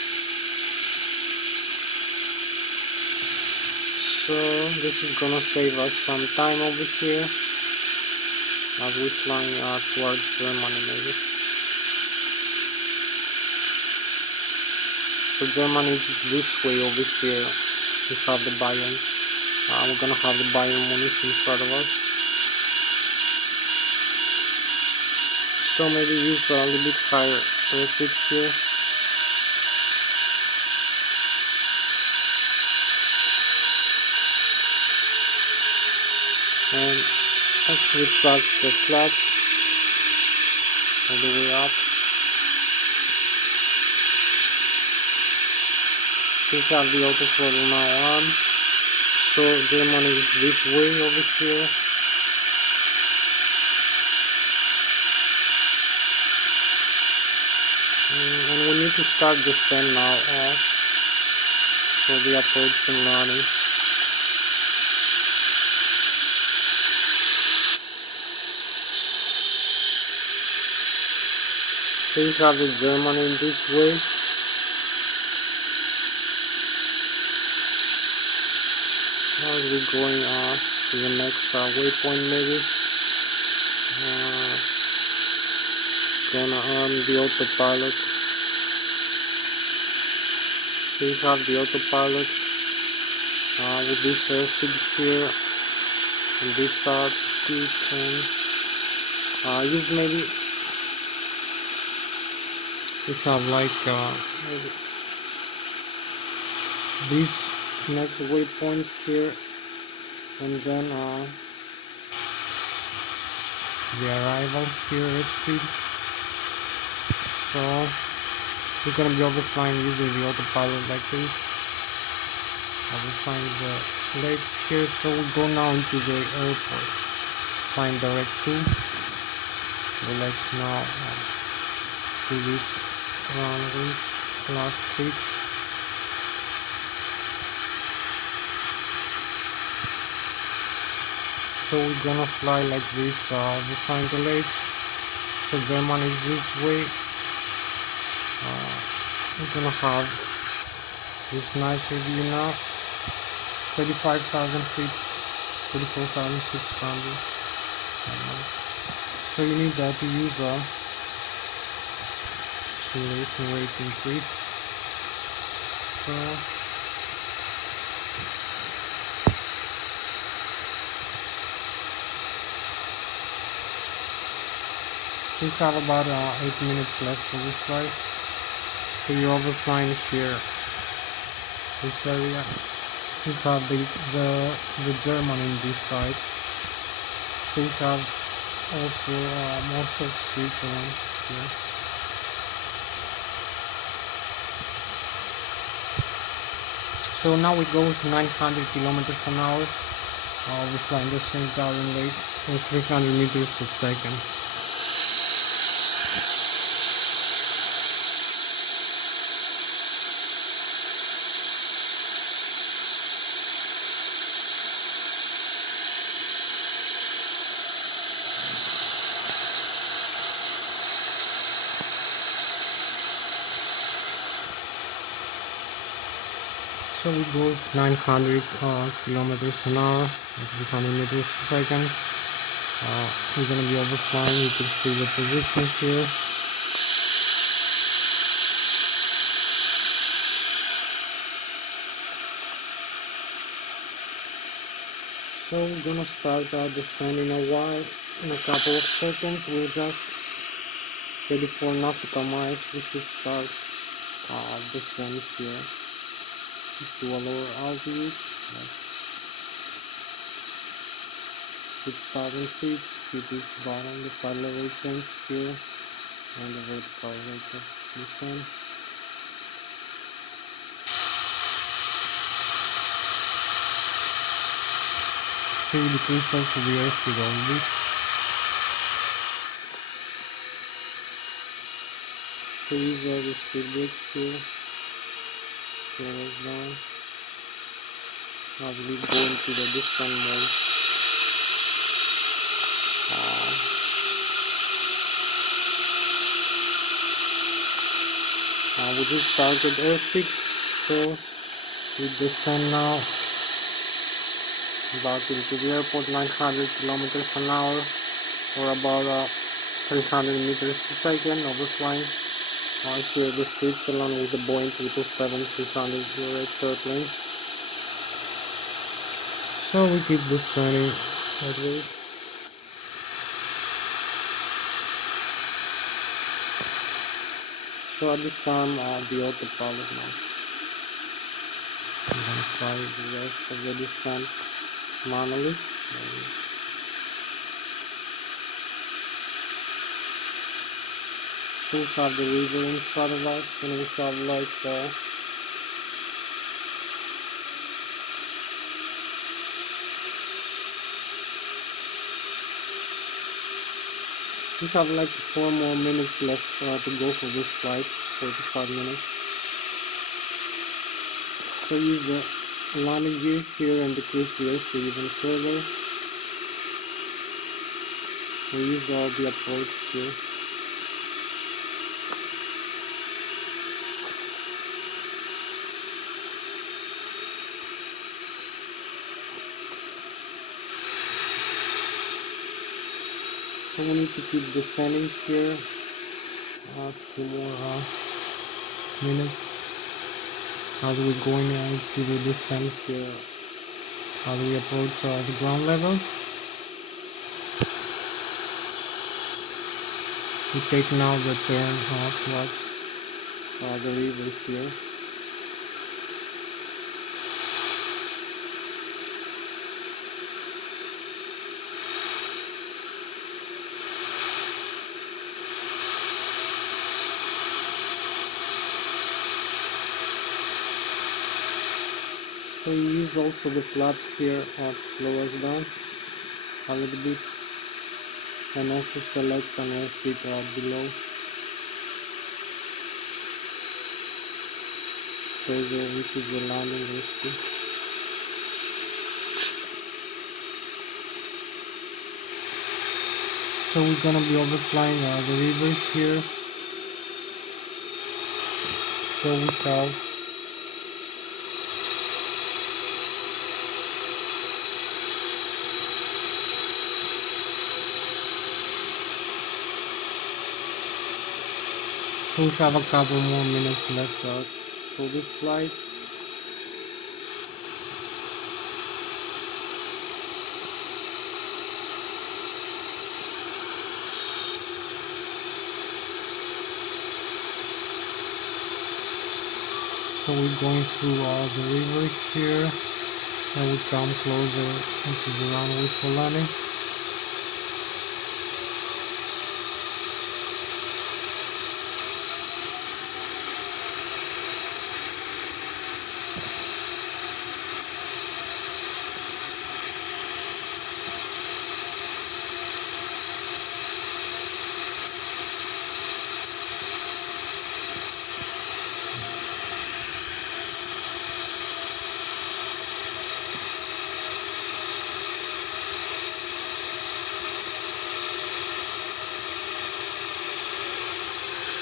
So this is gonna save us some time over here as we're flying towards Germany maybe. So Germany is this way over here. We have the Bayern. We're gonna have the Bayern Munich in front of us. So maybe use a little bit higher airspeed here. And actually track the flat all the way up. We have the auto throttle now on. So Germany is this way over here. And we need to start descent now for the approach and landing. So you have the Germany in this way. Now we're going to the next waypoint maybe. Gonna arm the autopilot. So you have the autopilot with this airspeed here and this side, you can use maybe we have like maybe this next waypoint here, and then the arrival here airspeed. So we're gonna be overflying using the autopilot like this. Overflying the lakes here. So we go now into the airport, flying direct to the lakes now. To this runway last fix. So we're gonna fly like this, behind the lakes. So Germany is this way. We're gonna have this nice review now. 35,000 feet, 34,600. So you need that to use acceleration rate increase. So we have about 8 minutes left for this flight. So you're overflying here, this area. We have the German in this side. So we have also most of Switzerland here. So now we go to 900 kilometers an hour. We fly in the same Darwin Lake with 300 meters a second. So it goes 900 kilometers an hour, 300 meters a second. We're gonna be overflying. You can see the position here. So we're gonna start descending a while. In a couple of seconds, we're just ready for nautical miles. We should start descent here to a lower altitude. 6,000 feet. Keep this bottom, the side level change here, and the vertical rate of descent. So we decrease also the airspeed a little bit. So these are the speed brakes here. Slow us down. Now we go into the descent mode. We just started airspeed, so we descend now back into the airport, 900 kilometers an hour, or about 300 meters a second, overflying here the Switzerland with the Boeing 777-300 Eurex airplane. So we keep descending that way. So at this time, the autopilot now. I'm gonna try the rest of the descent manually. So we have the river in front of us, and we have like we have like 4 more minutes left to go for this flight, 45 minutes. So use the landing gear here and decrease the airspeed even further. We use the approach here. So we need to keep descending here. 2 more minutes as we're going into the descent here. we approach the ground level. We take now the turn towards the river here. So we use also the flap here to slow us down a little bit, and also select an airspeed below, closer into the landing airspeed. So we're gonna be overflying the river here. So we have a couple more minutes left for this flight. So we're going through the river here, and we come closer into the runway for landing.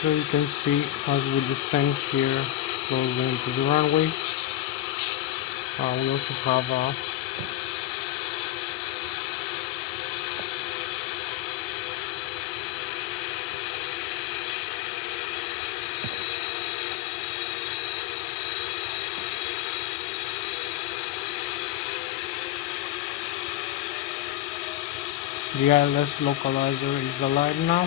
So you can see as we descend here closer into the runway, we also have the Lszh localizer is alive now.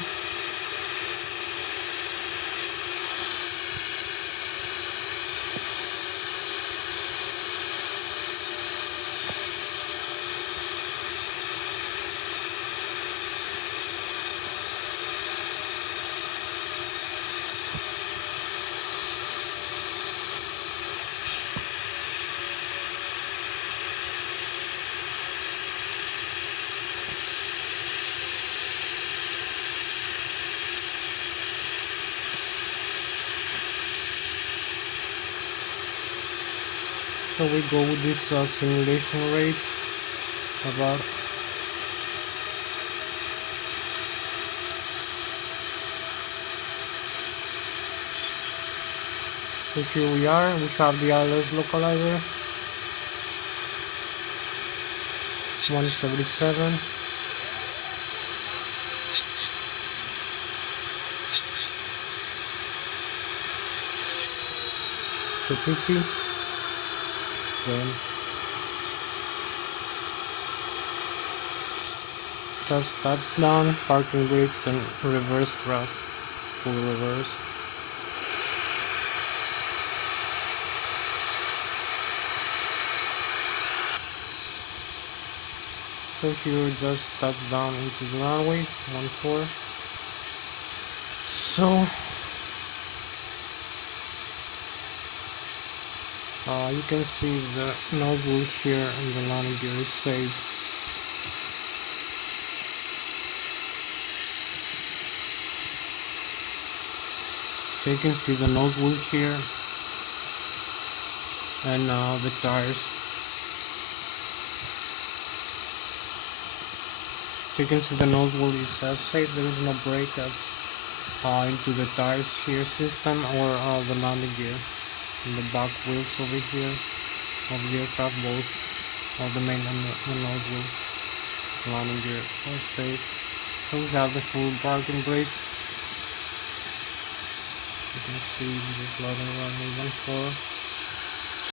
So we go with this simulation rate about so here we are, we have the Lszh localizer 177. So 50, then just touchdown, parking brakes, and reverse thrust, full reverse. So here just touch down into the runway 14. So you can see the nozzle here and the landing gear is saved. So you can see the nozzle here and the tires. So you can see the nozzle is safe. There is no breakup into the tires here system or the landing gear. And the back wheels over here of the aircraft, both the main and the nozzle landing gear are safe. So we have the full parking brakes. You can see this is runway 14.